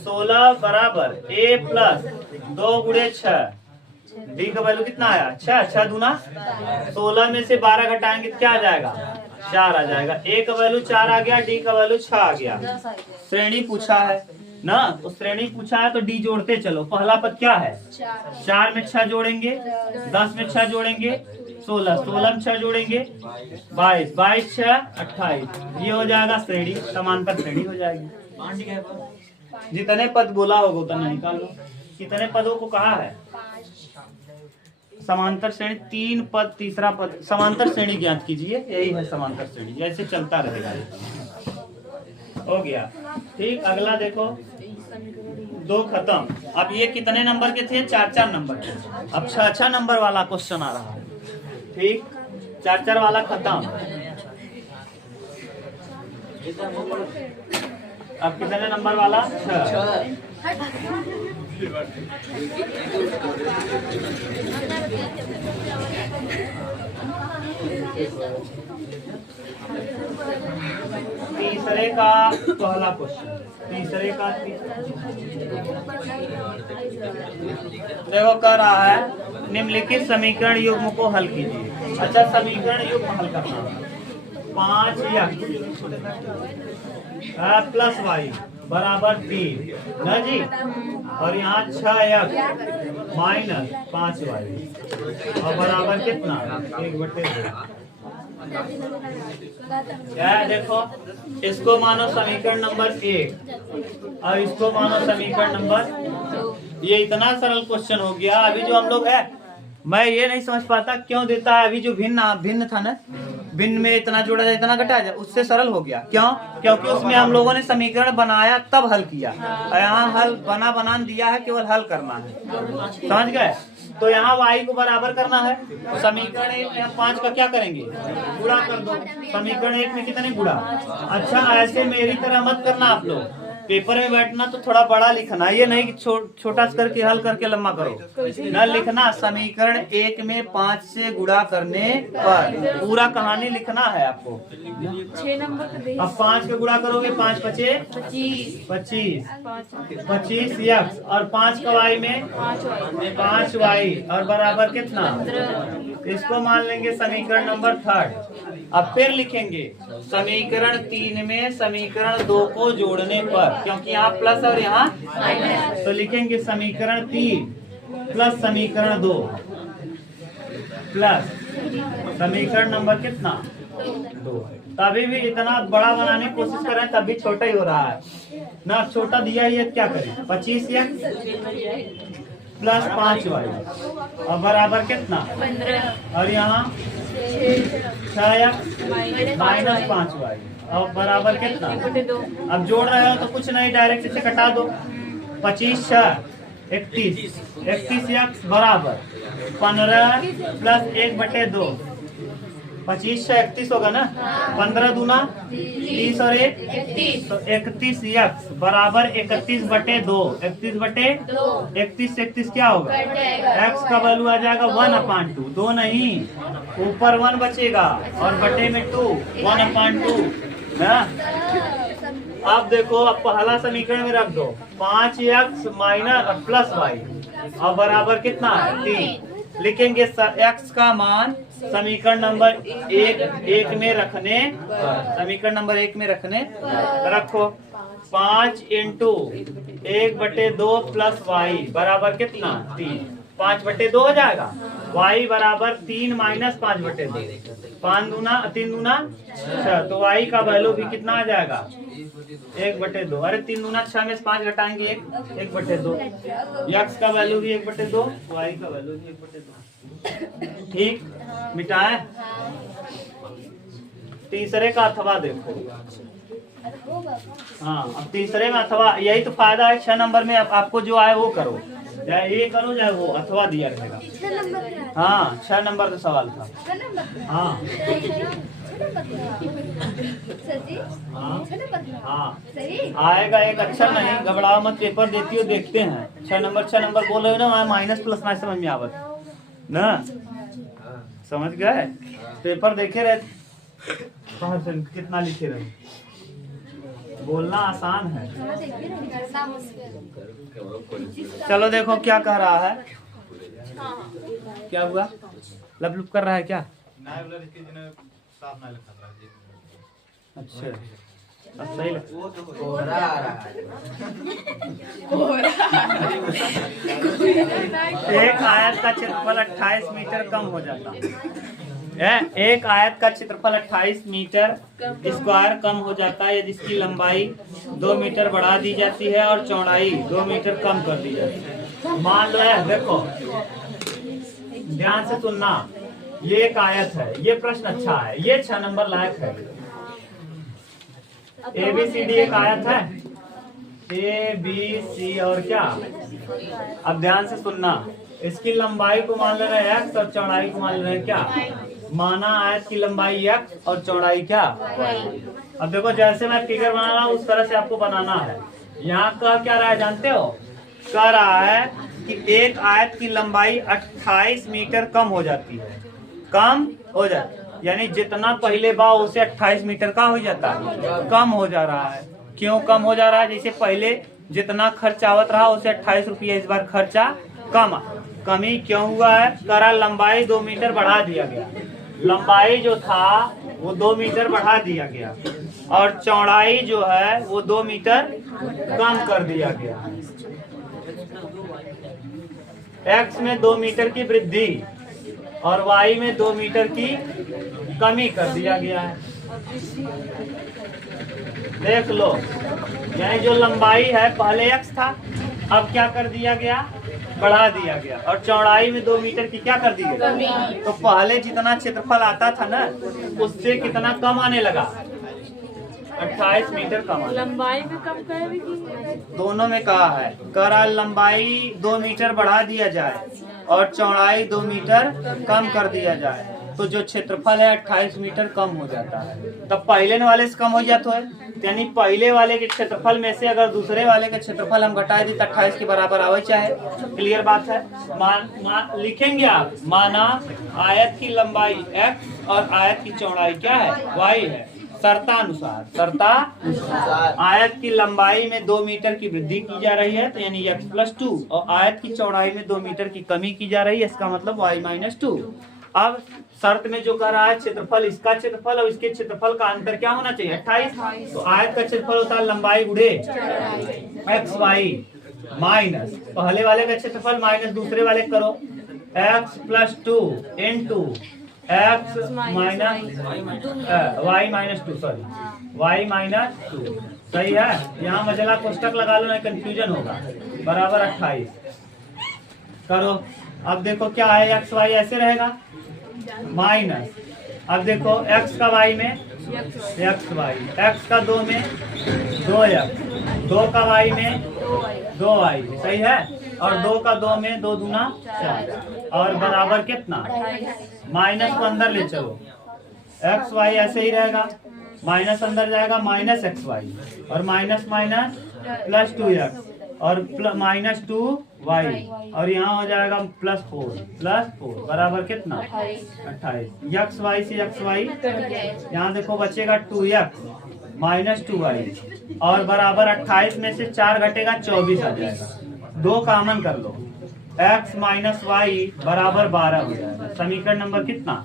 16 बराबर a प्लस 2 गुणे 6, d का वैल्यू कितना आया? 6, 6 दूना 16 में से 12 घटाएंगे तो क्या आ जाएगा? 4 आ जाएगा। a का वैल्यू 4 आ गया, d का वैल्यू 6 आ गया। श्रेणी पूछा है ना, तो श्रेणी पूछा है तो d जोड़ते चलो। पहला पद क्या है? 4 में 6 जोड़ेंगे, 10 में 6 जोड़ेंगे 16, 16 में 6 जोड़ेंगे 22, 22 6 28, ये हो जाएगा श्रेणी, समांतर श्रेणी हो जाएगी। जितने पद बोला होगा उतना निकाल लो। कितने पदों को कहा है? समांतर श्रेणी। 3 पद, तीसरा पद, समांतर श्रेणी ज्ञात कीजिए। यही है समांतर श्रेणी, जैसे चलता रहेगा। हो गया, ठीक। अगला देखो, 2 खत्म। अब ये कितने नंबर के थे? 4-4 नंबर के। अब 6-6 नंबर वाला क्वेश्चन आ रहा है, ठीक। 4-4 वाला खत्म। अब कितने नंबर वाला? 6। तीसरे का पहला क्वेश्चन, तीसरे का देखो कर रहा है निम्नलिखित समीकरण युग्म को हल कीजिए। अच्छा, समीकरण युग्म हल करना। 5x प्लस y बराबर 3 ना जी, और यहाँ 6x माइनस 5y और बराबर कितना 1/2। क्या है देखो, इसको मानो समीकरण नंबर 1 और इसको मानो समीकरण नंबर। ये इतना सरल क्वेश्चन हो गया। अभी जो हम लोग है, मैं ये नहीं समझ पाता क्यों देता है। अभी जो भिन्न था ना, भिन्न में इतना जोड़ा जाए इतना घटाया जाए, उससे सरल हो गया। क्यों? क्योंकि उसमें हम लोगों ने समीकरण बनाया तब हल किया। यहाँ हल बना दिया है, केवल हल करना है। समझ गए? तो यहाँ y को बराबर करना है। तो समीकरण 1 में हम 5 का क्या करेंगे, गुणा कर दो। समीकरण 1 में कितने गुणा। अच्छा, ऐसे मेरी तरह मत करना आप लोग। पेपर में बैठना तो थोड़ा बड़ा लिखना, ये नहीं कि छोटा करके हल करके लंबा करो। न लिखना, समीकरण 1 में 5 से गुणा करने पर पूरा कहानी लिखना है आपको। 6 नंबर का दे। अब 5 के गुणा करोगे, 5 पचे 25 25x और 5 का y में 5y और बराबर कितना 15। इसको मान लेंगे समीकरण नंबर 3। अब फिर लिखेंगे समीकरण 3 में समीकरण 2 को जोड़ने पर, क्योंकि यहाँ प्लस और यहाँ माइनस, तो लिखेंगे समीकरण 3 प्लस समीकरण 2 प्लस समीकरण नंबर कितना 2। तभी भी इतना बड़ा बनाने की कोशिश कर रहे हैं, तब भी छोटा ही हो रहा है ना। छोटा दिया ही है, क्या करें 25x प्लस 5y और बराबर कितना 15 और यहाँ 6x माइनस 5y और बराबर कितना। अब जोड़ रहे हो तो कुछ नहीं, डायरेक्ट इसे कटा दो। 25 31x बराबर 15 प्लस 1/2। 25 31 होगा ना, 15 दूना 30 और 1 31, तो 31x बराबर 31/2। 31 से 31 क्या होगा, x का वैल्यू आ जाएगा 1/2। 2 नहीं, ऊपर 1 बचेगा और बटे में 2, 1/2 ना। अब देखो, अब पहला समीकरण में रख दो 5x माइनस प्लस y और बराबर कितना है 3। लिखेंगे x का मान समीकरण नंबर 1 में रखने, समीकरण नंबर 1 में रखने रखो। 5 इंटू 1/2 प्लस y बराबर कितना 3। 5/2 हो जाएगा। y बराबर 3 माइनस 5/2। 5 दूना 3 दूना 6, तो y का वैल्यू भी कितना आ जाएगा 1/2। अरे 3 दूना 6 में से 5 घटाएंगे 1/2। x का वैल्यू भी 1/2, y का वैल्यू भी 1/2। ठीक, मिटाए। तीसरे का अथवा देखो। हाँ, अब तीसरे में अथवा, यही तो फायदा है 6 नंबर में। आपको जो आए वो करो, चाहे ये करो चाहे वो, अथवा दिया रहेगा। हाँ, 6 नंबर का सवाल था। हाँ हाँ, आएगा एक अक्षर नहीं, घबराओ मत, पेपर देती हो देखते हैं। 6 नंबर बोल रहे हो ना, माइनस प्लस ना समझ में आवत ना, समझ गए। पेपर देखे रहे, कहाँ से कितना लिखे रहे, बोलना आसान है। चलो देखो क्या कह रहा है। क्या हुआ, लब लुप कर रहा है क्या। अच्छा, अब सही एक आयत का क्षेत्रफल 28 मीटर कम हो जाता है। एक आयत का क्षेत्रफल 28 मीटर स्क्वायर कम हो जाता है यदि इसकी लंबाई 2 मीटर बढ़ा दी जाती है और चौड़ाई 2 मीटर कम कर दी जाती है। मान लो है, देखो ध्यान से सुनना, ये एक आयत है, ये प्रश्न अच्छा है, ये 6 नंबर लायक है। ABCD एक आयत है, ABC और क्या। अब ध्यान से सुनना, इसकी लंबाई को मान ले रहे हैं x और चौड़ाई को मान ले रहे हैं क्या। माना आयत की लंबाई x और चौड़ाई क्या y। अब देखो, जैसे मैं फिगर बना रहा हूँ उस तरह से आपको बनाना है। यहाँ का क्या रहा है जानते हो, कह रहा है कि एक आयत की लंबाई 28 मीटर कम हो जाती है, कम हो जाती है, यानी जितना पहले बा उसे 28 मीटर का हो जाता है, कम हो जा रहा है। क्यों कम हो जा रहा है, जैसे पहले जितना खर्च आवत रहा उसे 28 रुपया इस बार खर्चा कमी क्यों हुआ है, करा लंबाई 2 मीटर बढ़ा दिया गया। लंबाई जो था वो 2 मीटर बढ़ा दिया गया और चौड़ाई जो है वो 2 मीटर कम कर दिया गया। x में 2 मीटर की वृद्धि और y में 2 मीटर की कमी कर दिया गया है। देख लो, यानी जो लंबाई है पहले x था, अब क्या कर दिया गया, बढ़ा दिया गया, और चौड़ाई में 2 मीटर की क्या कर दी गई। तो पहले जितना क्षेत्रफल आता था ना, उससे कितना कम आने लगा, 28 मीटर कम आने। लंबाई में कम करे कि दोनों में कहा है, करा लंबाई 2 मीटर बढ़ा दिया जाए और चौड़ाई 2 मीटर कम कर दिया जाए, तो जो क्षेत्रफल है 28 मीटर कम हो जाता है। तब पहले वाले से कम हो जाता है, यानी पहले वाले के क्षेत्रफल में से अगर दूसरे वाले का क्षेत्रफल हम घटा दी तो 28 के बराबर आवे चाहे। क्लियर बात है। लिखेंगे आप, माना आयत की लंबाई x और आयत की चौड़ाई क्या है, y है। शर्तानुसार आयत की लंबाई में 2 मीटर की वृद्धि की जा रही है, तो यानी x+2, और आयत की चौड़ाई में 2 मीटर की कमी की जा रही है, इसका मतलब y-2। अब शर्त में जो कह रहा है क्षेत्रफल, इसका क्षेत्रफल और इसके क्षेत्रफल का अंतर क्या होना चाहिए, 28। तो आयत का क्षेत्रफल होता है लंबाई गुणे xy माइनस पहले वाले का क्षेत्रफल माइनस दूसरे वाले करो, x+2 into x minus y-2, sorry y-2, सही है। यहाँ मजला कोष्टक लगा लो, नहीं कंफ्यूजन होगा, बराबर 28 करो। अब देखो क्या है, x y ऐसे रहेगा माइनस, अब देखो x का y में x y, x का 2 में 2x, 2 का y में 2y, सही है, और 2 का 2 में 2 दूना 4, और बराबर कितना, माइनस को अंदर ले चलो, x y ऐसे ही रहेगा, माइनस अंदर जाएगा माइनस एक्स वाई, और माइनस माइनस प्लस 2x और -2y, और यहाँ हो जाएगा +4 बराबर कितना 28। एक्स वाई से एक्स वाई, यहाँ देखो बचेगा 2x -2y, और बराबर 28 में से 4 घटेगा 24 आ जाएगा। 2 कॉमन कर लो, x -y बराबर 12 हो जाएगा। समीकरण नंबर कितना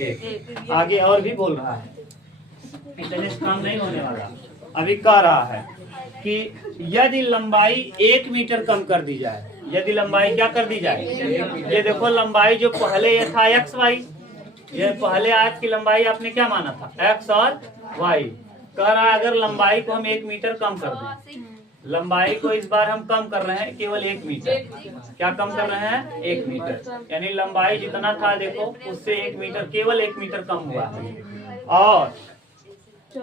1। आगे और भी बोल रहा है, इतने से काम नहीं होने वाला। अभी कह रहा है कि यदि लंबाई 1 मीटर कम कर दी जाए, यदि लंबाई क्या कर दी जाए, ये देखो लंबाई जो पहले ये था एक्स वाई, ये पहले आयत की लंबाई आपने क्या माना था एक्स और वाई। कह रहा है अगर लंबाई को हम 1 मीटर कम कर दें, लंबाई को इस बार हम कम कर रहे हैं केवल 1 मीटर। क्या कम कर रहे हैं 1 मीटर, यानी लंबाई जितना था देखो उससे 1 मीटर, केवल 1 मीटर कम हुआ है। और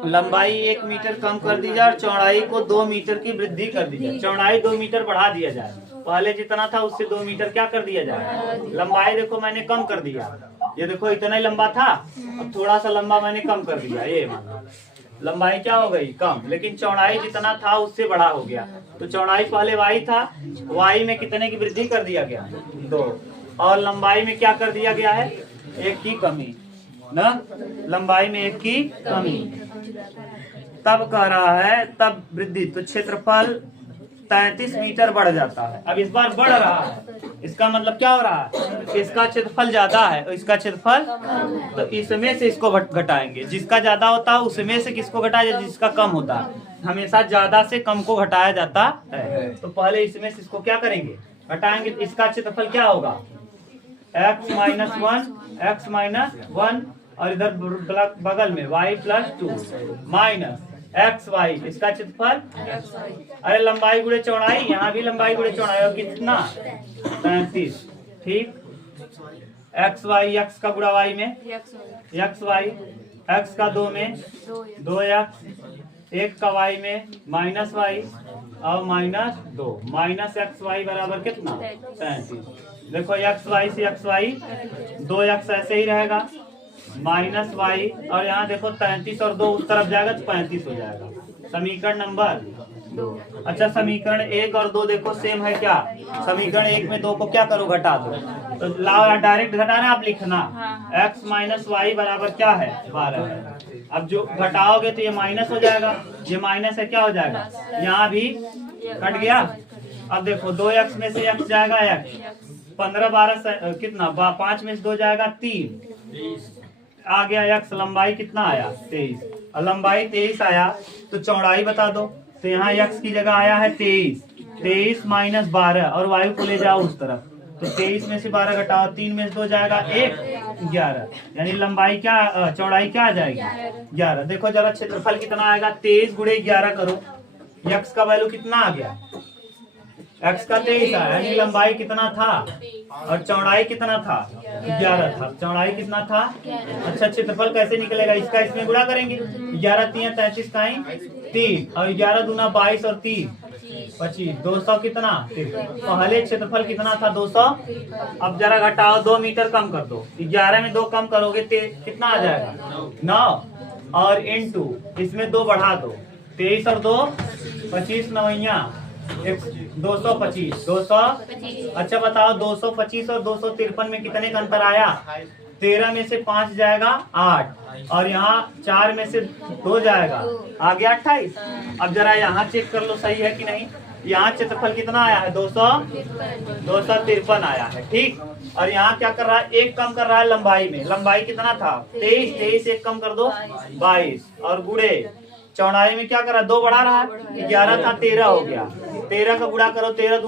लंबाई 1 मीटर कम कर दी जाए और चौड़ाई को 2 मीटर की वृद्धि कर दी जाए, चौड़ाई 2 मीटर बढ़ा दिया जाए, पहले जितना था उससे 2 मीटर क्या कर दिया जाए, लंबाई देखो मैंने कम कर दिया, ये देखो इतना ही लंबा था, अब थोड़ा सा लंबा मैंने कम कर दिया, ये मानो लंबाई क्या हो गई कम, लेकिन चौड़ाई जितना था उससे बड़ा हो गया। तो चौड़ाई पहले y था, y में कितने की वृद्धि कर दिया गया 2, और लंबाई में क्या कर दिया गया है 1 की कमी ना, लंबाई में 1 की कमी। तब कह रहा है तब वृद्धि, तो क्षेत्रफल 33 मीटर बढ़ जाता है। अब इस बार बढ़ रहा है, इसका मतलब क्या हो रहा है, इसका क्षेत्रफल ज्यादा है और इसका क्षेत्रफल, तो इसमें से इसको घटाएंगे, जिसका ज्यादा होता है उसमें से किसको घटाया जाए, जिसका कम होता है। हमेशा ज्यादा से कम को घटाया जाता है, तो पहले इसमें से इसको क्या करेंगे घटाएंगे, तो इसका क्षेत्रफल क्या होगा x -1 और इधर बगल में y+2 माइनस एक्स वाई, इसका क्षेत्रफल, अरे लंबाई गुणे चौड़ाई, यहाँ भी लंबाई गुणे चौड़ाई, और कितना 33, ठीक। एक्स वाई, एक्स का गुणा वाई में एक्स वाई, एक्स का 2 में 2x, 1 का वाई में -y और -2, माइनस एक्स वाई बराबर कितना 33। देखो एक्स वाई से एक्स वाई 2x ऐसे ही रहेगा, -y, और यहाँ देखो 33 और 2 उस तरफ जाएगा तो 35 हो जाएगा। समीकरण नंबर 2। अच्छा, समीकरण 1 और 2 देखो सेम है क्या, समीकरण 1 में 2 को क्या करो घटा दो, तो लाओ डायरेक्ट घटाना, आप लिखना x -y बराबर क्या है 12 है। अब जो घटाओगे तो ये माइनस हो जाएगा, ये माइनस है क्या हो जाएगा, यहाँ भी कट गया। अब देखो 2x में से x जाएगा x, 15 12 कितना 5 में से 2 जाएगा 3, आ गया x, लंबाई कितना आया 23, और लंबाई 23 आया तो चौड़ाई बता दो, तो यहाँ x की जगह आया है 23 माइनस 12 और वायु को ले जाओ उस तरफ, तो 23 में से 12 घटाओ, 3 में से 2 जाएगा 1, 11, यानी लंबाई क्या चौड़ाई क्या आ जाएगी 11। देखो जरा क्षेत्रफल कितना आएगा, 23 गुणे 11 करो, x का वैल्यू कितना आ गया, x का 23 आया, यानी लंबाई कितना था और चौड़ाई कितना था 11 था, चौड़ाई कितना था। अच्छा क्षेत्रफल कैसे निकलेगा, इसका इसमें गुणा करेंगे, 11 3 33 का 3 और 11 दूना 22 और 3 25, 200 कितना, पहले क्षेत्रफल कितना था 200। अब जरा घटाओ, 2 मीटर कम कर दो, 11 में 2 कम करोगे कितना आ जाएगा 9 और इनटू इसमें 2 बढ़ा दो, 23 और 2 25 नवैया 225 200। अच्छा बताओ 225 और 253 में कितने का अंतर आया, 13 में से 5 जाएगा 8 और यहाँ 4 में से 2 जाएगा, आ गया 28। अब जरा यहाँ चेक कर लो सही है कि नहीं, यहाँ क्षेत्रफल कितना आया है 253 आया है, ठीक। और यहाँ क्या कर रहा है, 1 कम कर रहा है लंबाई में, लंबाई कितना था 23 1 कम कर दो 22 और गुणे चौड़ाई में क्या कर रहा है 2 बढ़ा रहा है, 11 था 13 हो गया, 13 का गुणा करो, 13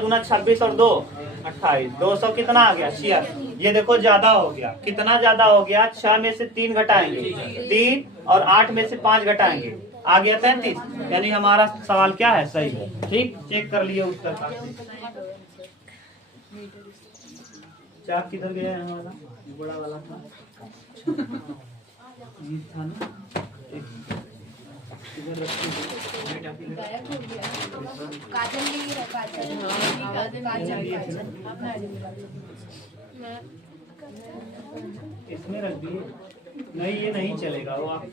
दूना 26 और 2 28, 200 कितना आ गया 86। ये देखो ज्यादा हो गया, कितना ज्यादा हो गया, 6 में से 3 घटाएंगे 3 और 8 में से 5 घटाएंगे, आ गया 33, यानी हमारा सवाल क्या है सही है, ठीक। चेक कर लिए उत्तर का। चाक किधर गया है हमारा, बड़ा वाला था ये था ना, इसमें रख दिए, नहीं ये नहीं चलेगा वो, आप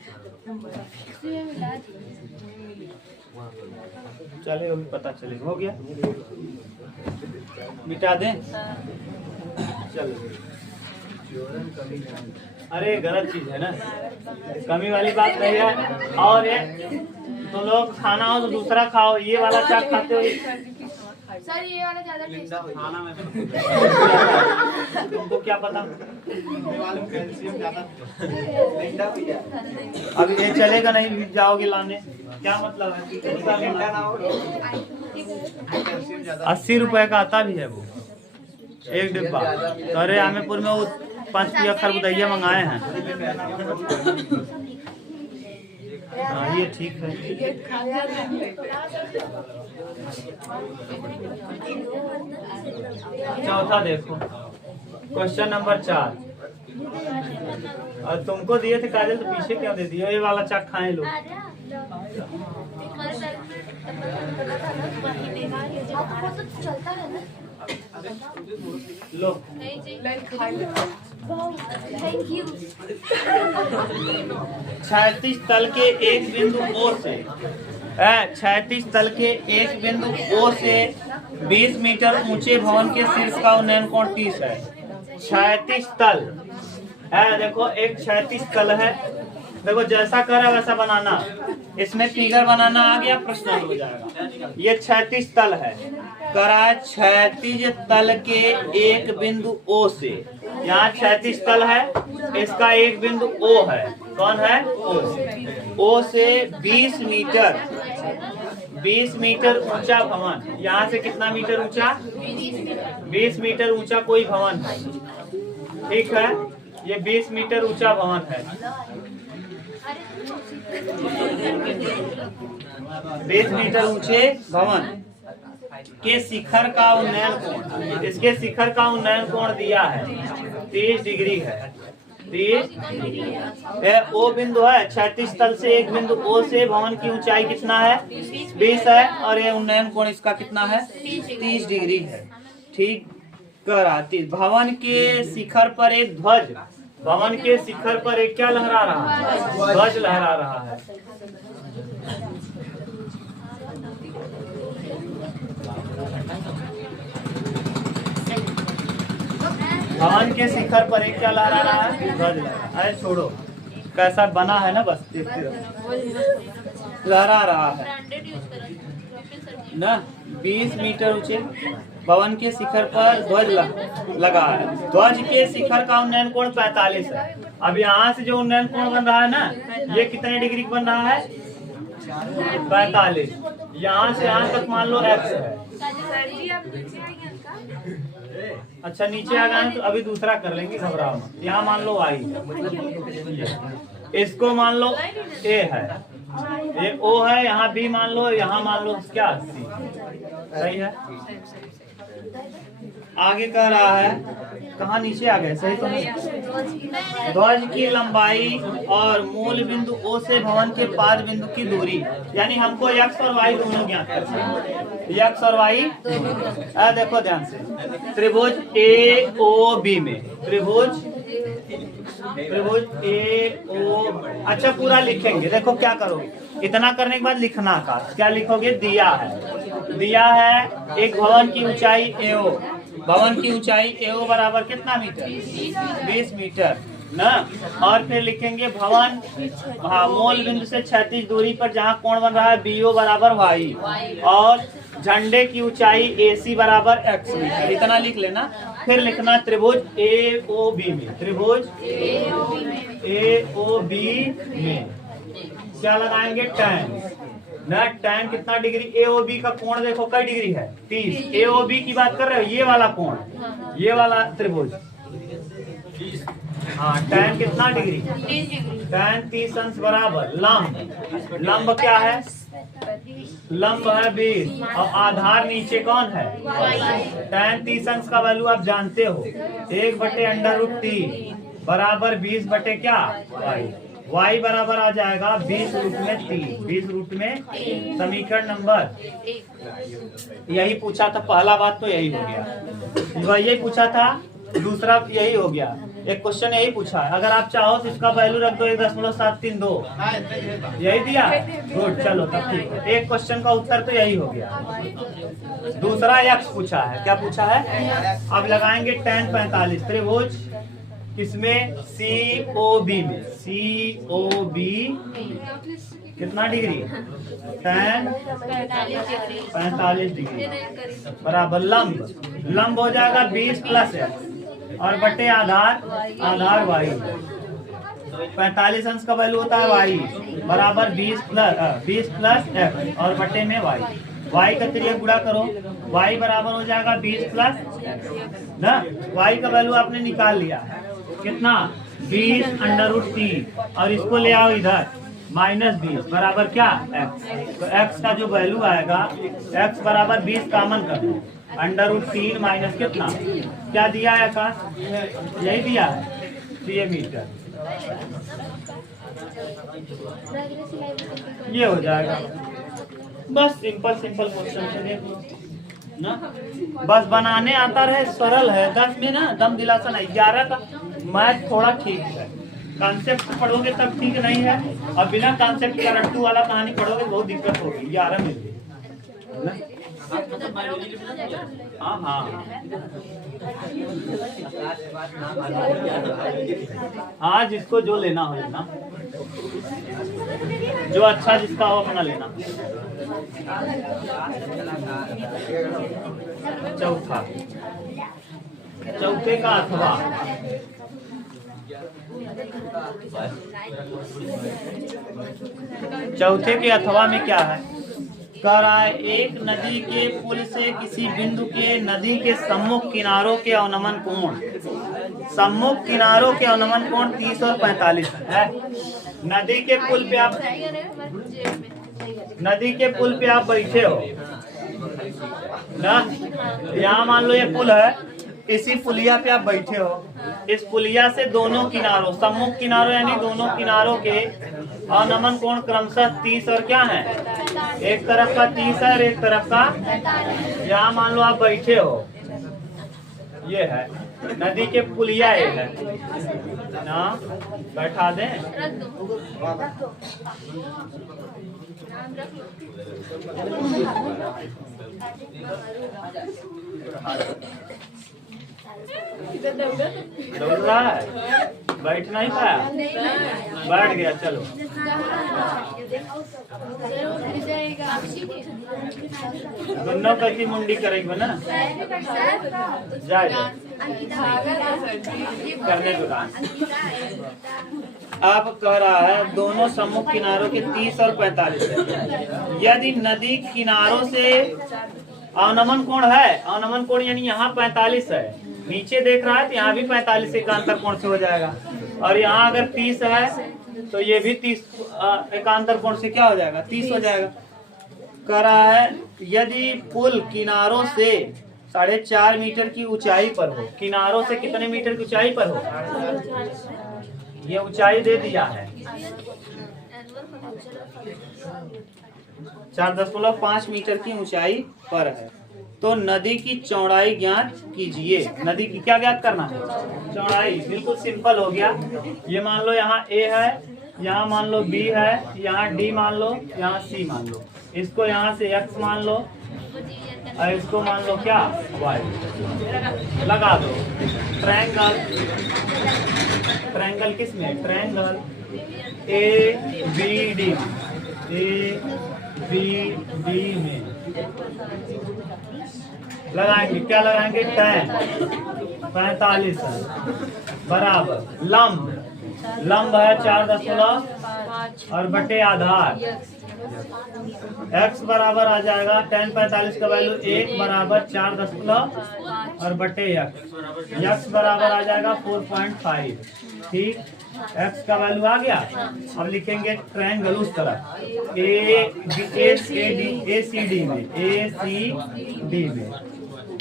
चले अभी पता चलेगा, हो गया मिटा दें, चलो। अरे गलत चीज है ना, कमी वाली बात नहीं है। और तो लोग खाना हो तो दूसरा खाओ, ये वाला चाट खाते हो सर, ये वाला ज्यादा खाना में तुमको क्या पता, कैल्शियम ज्यादा। अब ये चलेगा नहीं, जाओगे लाने, क्या मतलब है 80 रुपए का आता भी है वो 1 डिब्बा। तो अरे आमेपुर में वो 5 किलो खरबूजा मंगाए हैं। हाँ ये ठीक है। चौथा देखो, क्वेश्चन नंबर 4, और तुमको दिए थे काजल तो पीछे क्या दे दिए, ये वाला चाक खाए लोग। लो 36 तल के एक बिंदु O से 36 तल के एक बिंदु O से 20 मीटर ऊंचे भवन के शीर्ष का उन्नयन कोण 30 है। 36 तल है, देखो एक 36 तल है, देखो जैसा करा वैसा बनाना, इसमें फिगर बनाना आ गया, प्रश्न हो जाएगा। ये 36 तल है, करा 36 तल के एक बिंदु O से, यहाँ 36 तल है, इसका एक बिंदु O है, कौन है O से 20 मीटर ऊंचा भवन, यहाँ से कितना मीटर ऊंचा 20 मीटर ऊंचा कोई भवन है, ठीक है। ये 20 मीटर ऊंचा भवन है, 20 मीटर ऊंचे भवन के शिखर का उन्नयन कोण, इसके शिखर का उन्नयन कोण दिया है 30 डिग्री है। 30 O बिंदु है, 36 तल से एक बिंदु O से भवन की ऊंचाई कितना है 20 है, और ये उन्नयन कोण इसका कितना है 30 डिग्री है, ठीक। कराती भवन के शिखर पर एक ध्वज, भवन के शिखर पर एक क्या लहरा रहा है, ध्वज लहरा रहा है। भवन के शिखर पर एक क्या लहरा रहा है, ध्वज लहरा। अरे छोड़ो कैसा बना है ना, बस देखते रहो, लहरा रहा है ना। 20 मीटर ऊंचे भवन के शिखर पर ध्वज लगा है, ध्वज के शिखर का उन्नयन कोण 45 है। अब यहाँ से जो उन्नयन कोण बन रहा है ना, ये कितने डिग्री बन रहा है 45। यहाँ से यहाँ तक मान लो x है। सर जी आप नीचे आएंगे उनका। अच्छा नीचे आ गए तो अभी दूसरा कर लेंगे, घबराओ मत। यहाँ मान लो y, इसको मान लो a है, ये o है, यहाँ b मान लो, यहाँ मान लो क्या c। सही है। आगे कह रहा है, कहाँ नीचे आ गए, सही तो नहीं। ध्वज की लंबाई और मूल बिंदु O से भवन के पाद बिंदु की दूरी, यानी हमको x और y दोनों ज्ञात करना है। x और y देखो ध्यान से, त्रिभुज AOB में त्रिभुज AO, अच्छा पूरा लिखेंगे। देखो क्या करोगे, इतना करने के बाद लिखना का क्या लिखोगे, दिया है एक भवन की ऊंचाई AO, भवन की ऊंचाई AO बराबर कितना मीटर, 20 मीटर ना। और फिर लिखेंगे भवन मूल बिंदु से 36 दूरी पर जहां कोण बन रहा है BO बराबर y, और झंडे की ऊंचाई AC बराबर x मीटर। इतना लिख लेना। फिर लिखना त्रिभुज AOB में, त्रिभुज AOB में क्या लगाएंगे, tan ना। tan कितना डिग्री, AOB का कोण देखो कई डिग्री है, 30। AOB की बात कर रहे हो, ये वाला कोण, ये वाला त्रिभुज, हाँ tan कितना डिग्री, tan 30 अंश बराबर लंब, लंब क्या है, लंब है 20, और आधार नीचे कौन है, tan 30 अंश का वैल्यू आप जानते हो, 1/√3 बराबर 20 बटे क्या y बराबर आ जाएगा 20 रूट में 3, 20 रूट में। समीकरण नंबर, यही पूछा था, पहला बात तो यही हो गया, यही पूछा था, दूसरा यही हो गया, एक क्वेश्चन यही पूछा है। अगर आप चाहो तो इसका वैल्यू रख दो 1.732, यही दिया, गुड, चलो तब ठीक है। एक क्वेश्चन का उत्तर तो यही हो गया। दूसरा x पूछा है, क्या पूछा है, अब लगाएंगे tan 45 त्रिभुज किसमें, COB में, COB कितना डिग्री, tan 45 डिग्री बराबर लंब, लंब हो जाएगा 20 प्लस x और बटे आधार y, 45 अंश का वैल्यू होता है y बराबर 20 प्लस x और बटे में y का त्रिज्या गुणा करो, y बराबर हो जाएगा 20 प्लस ना, y का वैल्यू आपने निकाल लिया है कितना, 20√3, और इसको ले आओ इधर -20 बराबर क्या x, तो x का जो वैल्यू आएगा, x बराबर 20 कॉमन कर दो, √3 माइनस कितना, क्या दिया है आकाश, यही दिया है 3 मीटर, ये हो जाएगा। बस सिंपल क्वेश्चन से देखो ना, बस बनाने आता रहे, सरल है। 10 में ना दम दिलासा नहीं, 11 का मैथ थोड़ा ठीक है, कॉन्सेप्ट पढ़ोगे तब ठीक नहीं है, और बिना कॉन्सेप्ट का रट्टू वाला कहानी पढ़ोगे तो बहुत दिक्कत होगी। 11 में हाँ हाँ, जिसको जो लेना हो लेना, जो अच्छा जिसका हो अपना लेना। चौथे का अथवा, चौथे के अथवा में क्या है, कह रहा है एक नदी के पुल से किसी बिंदु के नदी के सम्मुख किनारों के अवनमन कोण, सम्मुख किनारों के अवनमन कोण 30 और 45 है। नदी के पुल पे आप बैठे हो ना, यहाँ मान लो ये पुल है, इसी पुलिया पे आप बैठे हो, इस पुलिया से दोनों किनारों, सम्मुख किनारों यानी दोनों किनारों के अवनमन कोण क्रमशः 30 और क्या है, एक तरफ का 30 है और एक तरफ का, यहाँ मान लो आप बैठे हो, ये है नदी के पुलिया ये है ना, बैठा दें, दौड़ रहा है, बैठ नहीं पाया, बैठ गया, चलो। दोनों कैसी मुंडी करेंगे ना जाए करने को आप कह रहा है दोनों सम्मुख किनारों के 30 और 45 है। यदि नदी किनारों से अवनमन कोण है, अवनमन कोण यानी यहाँ 45 है, नीचे देख रहा है तो यहाँ भी 45 एकांतर कोण से हो जाएगा, और यहाँ अगर 30 है तो ये भी 30 एकांतर कोण से क्या हो जाएगा, 30 हो जाएगा। कह रहा है यदि पुल किनारों से 4.5 मीटर की ऊंचाई पर हो, किनारों से कितने मीटर की ऊंचाई पर हो, ये ऊंचाई दे दिया है 4.5 मीटर की ऊंचाई पर है, तो नदी की चौड़ाई ज्ञात कीजिए। नदी की क्या ज्ञात करना है, चौड़ाई। बिल्कुल सिंपल हो गया। ये मान लो यहाँ A है, यहाँ मान लो B है, यहाँ D मान लो, यहाँ C मान लो, इसको यहाँ से X मान लो और इसको मान लो क्या Y। लगा दो ट्रायंगल, ट्रायंगल किस में, ट्रायंगल ABD, ABD में लगाएंगे, क्या लगाएंगे, tan 45 है बराबर लंब, लंब है 4 और बटे आधार x बराबर आ जाएगा tan 45 का वैल्यू 1 बराबर 4 और बटे x बराबर आ जाएगा 4.5। ठीक, x का वैल्यू आ गया। अब लिखेंगे ट्रायंगल उस तरफ ACD में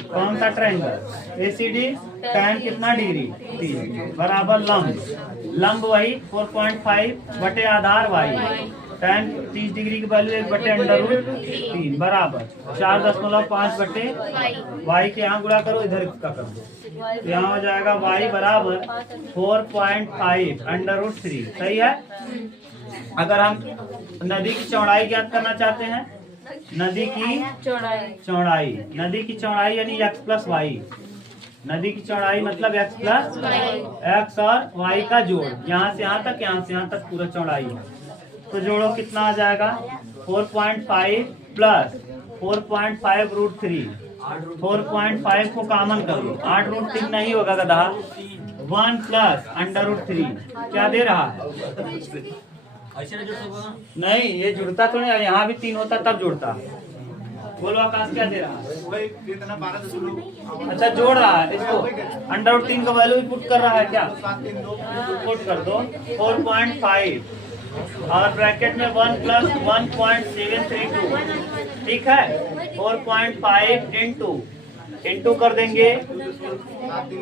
कौन सा ट्रायंगल ACD, tan कितना डिग्री 3 बराबर लंब, लंब वही 4.5 बटे आधार y, tan 30 डिग्री की वैल्यू 1 बटे √3 बराबर 4.5 बटे y के यहाँ गुणा करो, इधर इसका कर दो, यहाँ हो जाएगा y बराबर 4.5 √3। सही है। अगर हम नदी की चौड़ाई ज्ञात करना चाहते हैं, नदी की चौड़ाई, नदी की चौड़ाई यानी x प्लस वाई, नदी की चौड़ाई मतलब x प्लस x और y का जोड़, यहाँ से यहाँ तक, यहाँ से यहाँ तक पूरा चौड़ाई है। तो जोड़ो कितना आ जाएगा 4.5 प्लस 4.5 √3, 4.5 को कॉमन कर लो, 8 √3 नहीं होगा गधा, 1 प्लस √3 क्या दे रहा है, नहीं ये जुड़ता तो नहीं, यहाँ भी 3 होता तब जुड़ता। बोलो आकाश क्या दे रहा है, अच्छा जोड़ रहा है इसको, √3 का वैल्यू पुट कर रहा है, क्या पुट कर दो 4.5 और ब्रैकेट में 1 प्लस 1.732। ठीक है, 4.5 इंटू कर देंगे,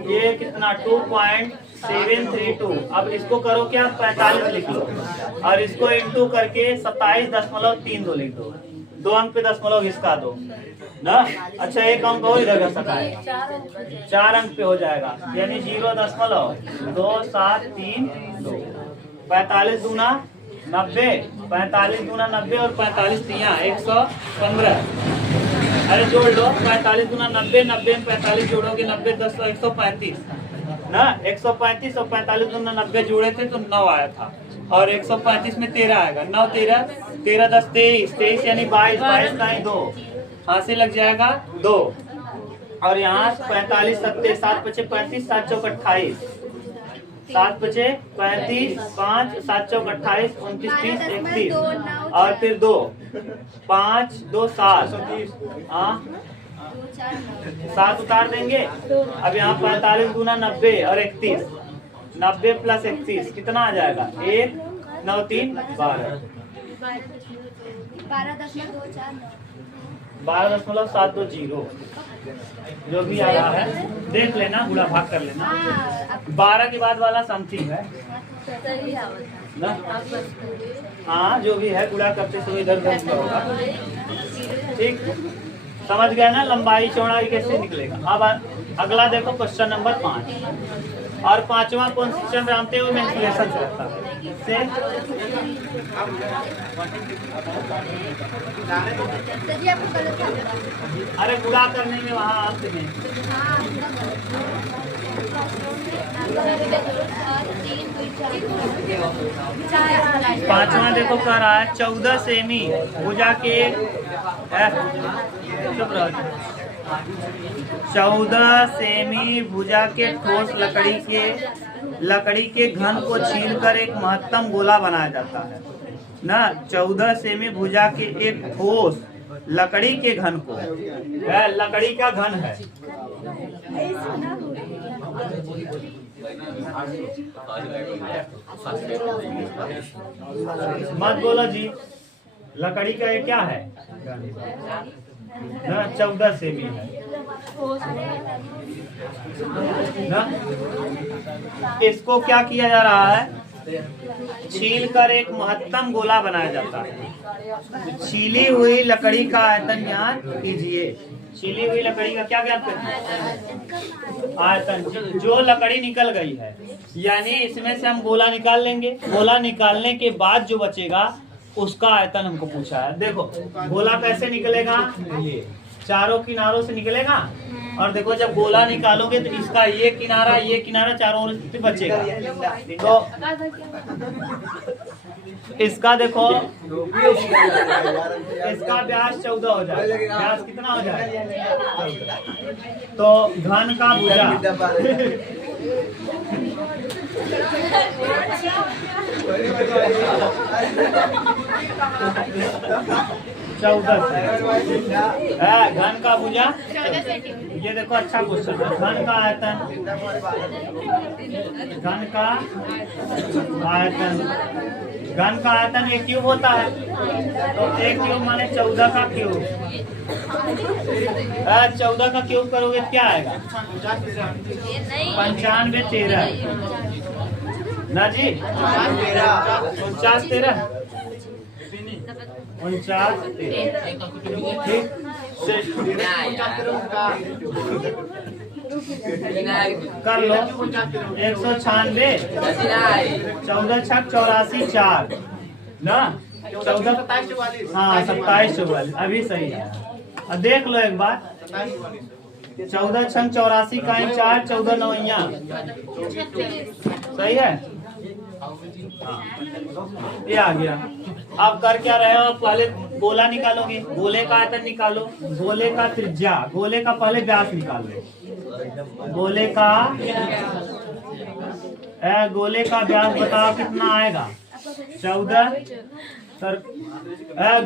ये कितना 2.732। अब इसको करो क्या 45 लिख लो और इसको इंटू करके 27.32 लिख दो, 2 अंक पे दशमलव घिसका दो ना। अच्छा एक अंक और इधर सकाए, 4 अंक पे हो जाएगा, यानी 0.2732। 45 दूना 90, 45 दूना 90 और 45 तिया 115। अरे जोड़ लो 45 दूना 90, 90 में 45 जोड़ोगे 90 10 135 ना, 135 और 45 दूना 90 जोड़े थे तो 9 आया था, और 135 में 13 आएगा, 9 13 13 10 23 23 यानी 22 22 का 2 हाथ लग जाएगा 2, और यहाँ 45 7 7 5 35 7 चौक 28, 7 5 35 5 7 चौक 28 29 30 31 और फिर 2 5 2 7 7 उतार देंगे। अब यहाँ 45 गुना 90 और 31, 90 प्लस 31 कितना आ जाएगा 1 9 3 12, 12.720 जो भी आ रहा है देख लेना, गुणा भाग कर लेना। 12 के बाद वाला समथिंग है ना, हाँ जो भी है गुणा करते समय इधर उधर होगा। ठीक, समझ गया ना लंबाई चौड़ाई कैसे निकलेगा। अब अगला देखो क्वेश्चन नंबर 5, और 5वां क्वेश्चन जानते हुए मेंसुरेशन से रहता है से अरे गुणा करने में वहाँ अंत में पांचवा देखो कह रहा है 14 सेमी भुजा के 14 सेमी भुजा के ठोस लकड़ी के घन को छीलकर एक महत्तम गोला बनाया जाता है ना। 14 सेमी भुजा के एक ठोस लकड़ी के घन को, लकड़ी का घन है। मत बोलो जी, लकड़ी का ये क्या है ना, 14 सेमी है ना। इसको क्या किया जा रहा है, छील कर एक महत्तम गोला बनाया जाता है। छीली हुई लकड़ी का आयतन ज्ञात कीजिए। छीली हुई लकड़ी का क्या ज्ञात करना है, आयतन। जो लकड़ी निकल गई है, यानी इसमें से हम गोला निकाल लेंगे। गोला निकालने के बाद जो बचेगा उसका आयतन हमको पूछा है। देखो गोला कैसे निकलेगा, ये चारों किनारों से निकलेगा। और देखो जब गोला निकालोगे तो इसका ये किनारा चारों ओर से बचेगा। तो इसका देखो, इसका व्यास 14 हो जाएगा। व्यास कितना हो जाएगा, तो घन का भुजा 14 घन का भुजा। ये देखो अच्छा क्वेश्चन है। घन का आयतन, घन का आयतन एक क्यूब होता है। तो एक क्यूब माने 14 का क्यूब। 14 का क्यूब करोगे क्या आएगा, 95 13 ना जी, 49 13 49 13। कर लो 196 14 छक 84 4 ना, 14 हाँ 27 44 अभी सही है। अब देख लो एक बार, 14 छक 84 का 4 14 9 सही है। ये आ गया। अब कर क्या रहे हो, पहले गोला निकालोगे। गोले का आयतन निकालो, गोले का त्रिज्या, गोले का पहले व्यास निकाल लो। गोले का व्यास बताओ कितना आएगा, 14।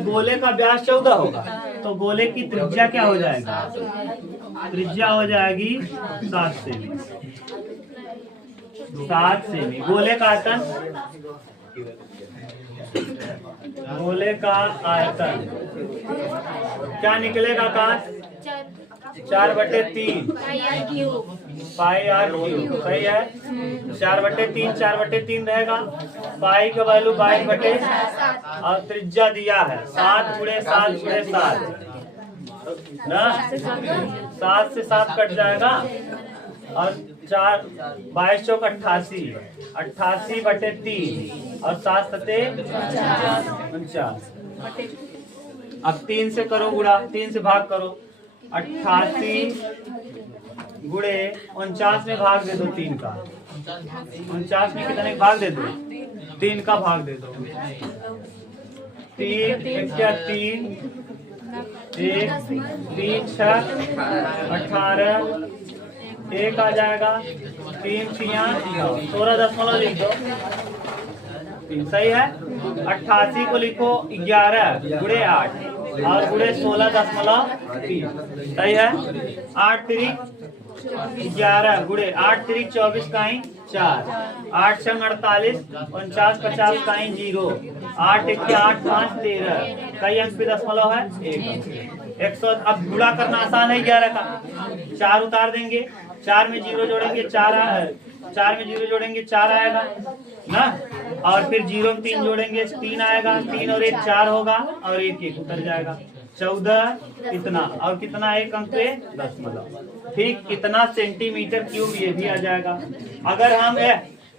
गोले का व्यास 14 होगा तो गोले की त्रिज्या क्या हो जाएगा, त्रिज्या हो जाएगी 7 सेमी। 7 सेमी। गोले का आयतन, गोले का आयतन क्या निकलेगा आकाश, 4/3 पाई आर क्यूब। सही है, 4/3 रहेगा। पाई का वैल्यू 22 और त्रिज्या दिया है 7 × 7 × 7 ना, 7 से 7 कट जाएगा और 4 22 चौक 88 88/3 और 7 सते 49। अब 3 से करो गुणा, 3 से भाग करो। 88 गुणे 49 में भाग दे दो 3 का। 49 में कितने का भाग दे दो, 3 का भाग दे दो। 3 क्या 3 1 3 6 18 1 आ जाएगा। 3 6 16 लिख दो। 3 सही है। 88 को लिखो 11 गुणे 8 और गुणे 16.3 सही है। 8 3 11 गुणे 8 3 24 का 4 8 6 48 49 50 का 0 8 1 8 5 13 कई अंक पे दशमलव है 100। अब गुणा करना आसान है 11 का। 4 उतार देंगे, 4 में 0 जोड़ेंगे 4 में 0 जोड़ेंगे 4 आएगा ना, और फिर 0 में 3 जोड़ेंगे 3 आएगा। 3 और 1 4 होगा और 1 1 उतर जाएगा। 14 इतना और कितना 1 अंक पे दशमलव। ठीक, कितना सेंटीमीटर क्यूब ये भी आ जाएगा। अगर हम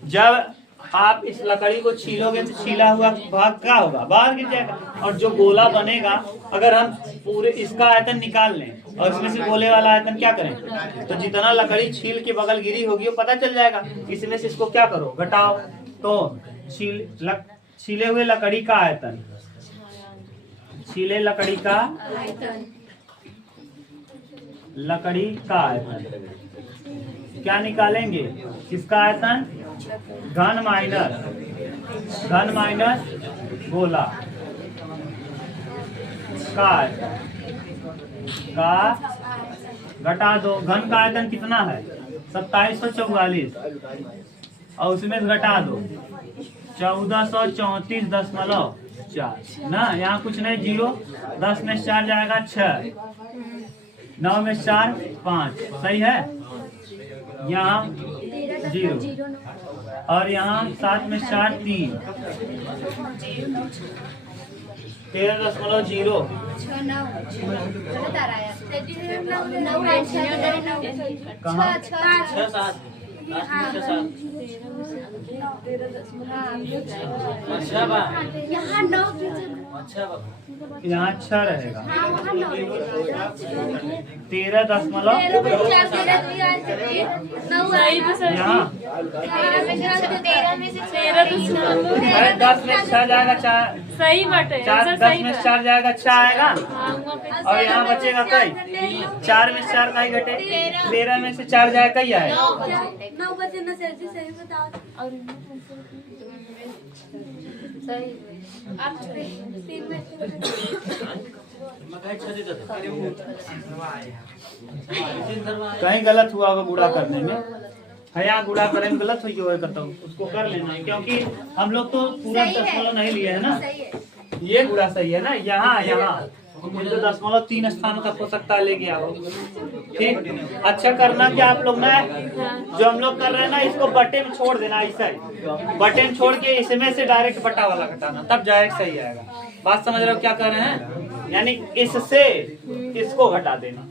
जब आप इस लकड़ी को छीलोगे तो छीला हुआ भाग क्या होगा, बाहर गिर जाएगा। और जो गोला बनेगा, अगर हम पूरे इसका आयतन निकाल लें और इसमें से गोले वाला आयतन क्या करें, तो जितना लकड़ी छील के बगल गिरी होगी वो पता चल जाएगा। इसमें से इसको क्या करो, घटाओ। तो छीले हुए लकड़ी का आयतन, छीले लकड़ी का आयतन क्या निकालेंगे, किसका आयतन, घन माइनस गोला का आयतन का घटा दो। घन का आयतन कितना है 2744 और उसमें घटा दो 1434.4 ना, यहाँ कुछ नहीं, 0, 10 में 4 जाएगा 6, 9 में 4 5, सही है। यहाँ 0 और यहाँ 7 में 4 3, 13.0 यहाँ 6 रहेगा 13.0 यहाँ 10 में 6 जाएगा 4, सही बात है, 10 में 4 जाएगा 6 आएगा। और यहाँ बचेगा कई, 4 में 4 कई घटे, 13 में से 4 जाएगा कई आएगा। कहीं गलत हुआ होगा गुड़ा करने में, है यहाँ गुड़ा करने में गलत हुई होगा, करता हूँ उसको कर लेना, क्योंकि हम लोग तो पूरा 10 नहीं लिए है ना। ये गुड़ा सही है ना, यहाँ मुझे 10.3 स्थानों तक हो सकता है ले गया हो। ठीक, अच्छा करना कि आप लोग ना जो हम लोग कर रहे हैं ना, इसको बटे में छोड़ देना, ऐसा ही बटे में छोड़ के इसमें से डायरेक्ट बटा वाला घटाना, तब डायरेक्ट सही आएगा। बात समझ रहे हो क्या कर रहे हैं, यानी इससे इसको घटा देना।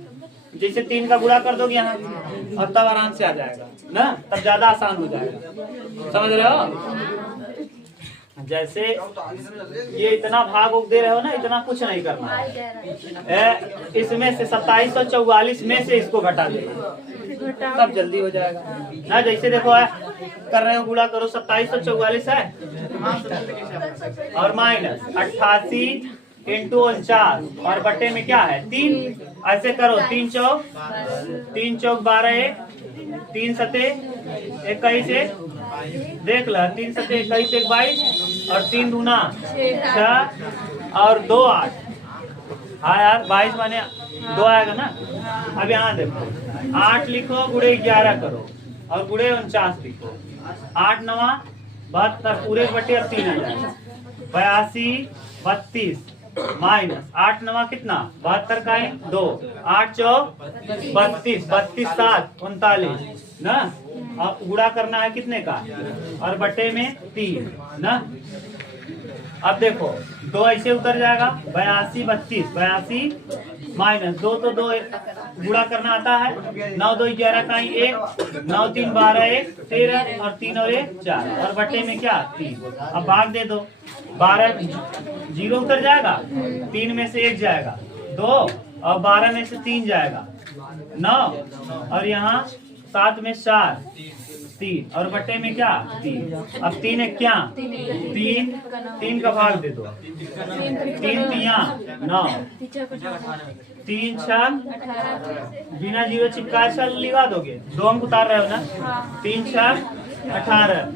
जैसे 3 का गुणा कर दोगे यहाँ और तब आराम से आ जाएगा ना, तब ज्यादा आसान हो जाएगा। समझ रहे हो, जैसे ये इतना भाग दे रहे हो ना, इतना कुछ नहीं करना है। इसमें से 2744 में से इसको घटा देना, तब जल्दी हो जाएगा ना। जैसे देखो कर रहे हो, गुणा करो, 2744 है और माइनस 88 इंटू 49 और बट्टे में क्या है 3। ऐसे करो, 3 चौक 12, 3 सते 21, देख लो, 3 सते 21, 1 22 और 3 दूना 6 और 2 8। हाँ यार 22 माने 2 आएगा ना। अब यहाँ देखो, 8 लिखो, गुड़े 11 करो और गुड़े 49 लिखो। 8 9 72 पूरे बटे और 3 आ जाएगा 82 32 माइनस 8 9 कितना 72 का है 2, 8 चौक 32, 32 7 39 ना। अब गुणा करना है कितने का और बटे में 3 ना। अब देखो 2 ऐसे उतर जाएगा 82 32, 82 माइनस 2 तो 2 गुणा करना आता है, 9 2 11 का 1, 9 3 12 1 13 और 3 और 1 4 और बटे में क्या 3। अब भाग दे दो, 12 0 उतर जाएगा, 3 में से 1 जाएगा 2 और 12 में से 3 जाएगा 9 और यहाँ 7 में 4 3 और बटे में क्या 3। अब 3 है क्या 3 का भाग दे दो, 3 3 9 3 6 बिना 0 चिपकाए चल लिखा दोगे, 2 अंक उतार रहे हो ना। 3 6 18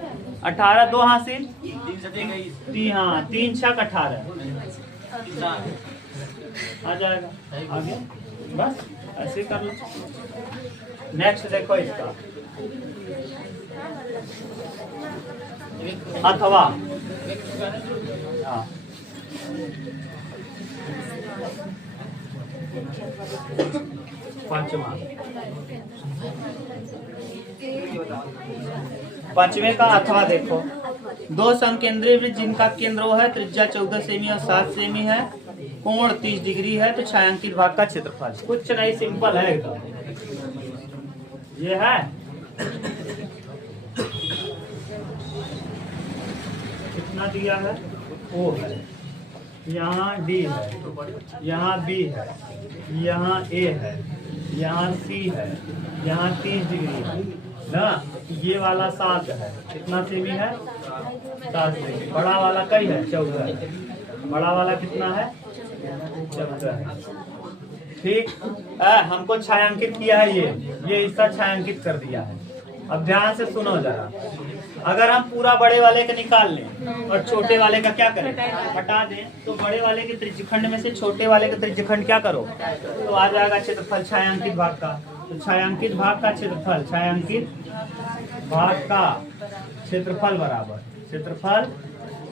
18 2 हासिल 3, हाँ 3 6 18 आ जाएगा आगे। बस ऐसे कर लो। नेक्स्ट देखो इसका अथवा, हाँ पांचवें का अथवा देखो, 2 समकेंद्रीय वृत्त जिनका केंद्र वो है, त्रिज्या 14 सेमी और 7 सेमी है, कोण 30 डिग्री है, तो छायांकित भाग का क्षेत्रफल कुछ नहीं, सिंपल है एकदम। ये है दिया है O है, यहाँ D है, यहाँ B है, यहाँ A है, यहाँ C है, यहाँ 30 डिग्री है ना। ये वाला 7 है, कितना सेमी है 7 सेमी। बड़ा वाला कई है 14 है, बड़ा वाला कितना है 14 है। ठीक, हमको छायांकित किया है, ये हिस्सा छायांकित कर दिया है। अब ध्यान से सुनो जरा, अगर हम पूरा बड़े वाले का निकाल लें और छोटे वाले का क्या करें, हटा दें, तो बड़े वाले के त्रिज्यखंड में से छोटे वाले का त्रिज्यखंड क्या करो, तो आ जाएगा क्षेत्रफल छायांकित भाग का। तो छायांकित भाग का क्षेत्रफल, छायांकित भाग का क्षेत्रफल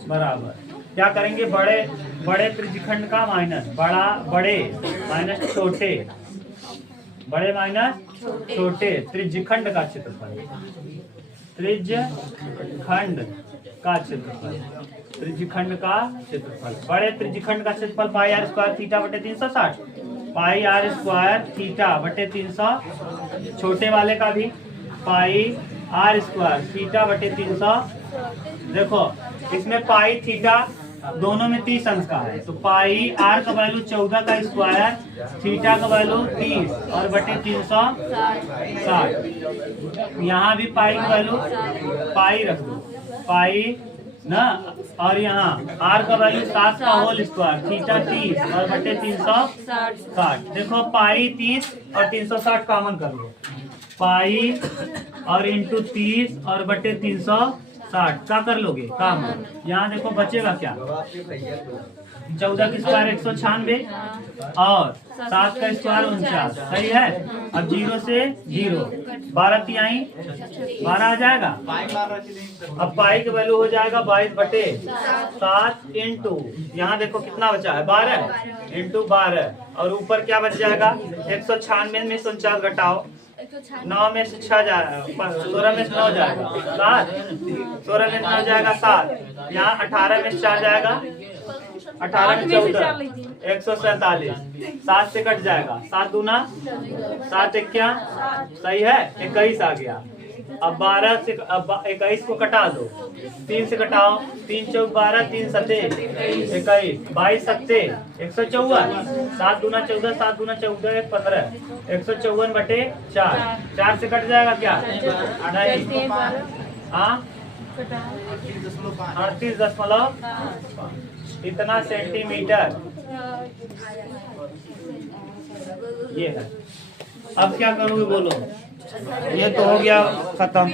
बराबर क्या करेंगे, बड़े त्रिज्यखंड का माइनस बड़े माइनस छोटे, बड़े माइनस छोटे त्रिज्यखंड का क्षेत्रफल, त्रिज्यखंड का क्षेत्रफल, बड़े त्रिज्यखंड का क्षेत्रफल पाई आर स्क्वायर थीटा बटे 360, पाई आर स्क्वायर थीटा बटे 300। छोटे वाले का भी पाई आर स्क्वायर थीटा बटे 300। देखो इसमें पाई थीटा दोनों में 30 अंश का है, तो पाई आर का वैल्यू 14 का स्क्वायर, थीटा का वैल्यू 30 और बटे 360। यहाँ भी पाई का वैल्यू पाई रख दो, पाई ना, और यहाँ आर का वैल्यू 7 का होल स्क्वायर, थीटा 30 और बटे 360। देखो पाई 30 और 360 कॉमन कर लो, पाई और इंटू 30 और बटे 360 क्या कर लोगे काम। यहाँ देखो बचेगा क्या, 14 का स्क्वायर 196 और 7 का स्क्वायर 49, सही है। अब 0 से 0, 12 तिहाई 12 आ जाएगा। अब पाई की वैल्यू हो जाएगा 22 बटे 7 इंटू, यहाँ देखो कितना बचा है 12 इंटू 12, और ऊपर क्या बच जाएगा 196 में 49 घटाओ, 9 में से 6 जाएगा, 16 में से 9 जाएगा 7, 16 में से 9 जाएगा 7, यहाँ 18 में से 4 जाएगा, 18 में 14 147, 7 से कट जाएगा, 7 दूना 7 इक्या, सही है 21 आ गया। अब 12 से 21 को कटा दो, 3 से कटाओ, 3 चौक 12, 3 सते 21, 22 सत्ते 154, 7 दूना 14, 7 दूना 14 1 15, 154 बटे 4, 4 से कट जाएगा क्या नहीं, हाँ 38.5 इतना सेंटीमीटर ये है। अब क्या करोगे बोलो, ये तो हो गया खत्म।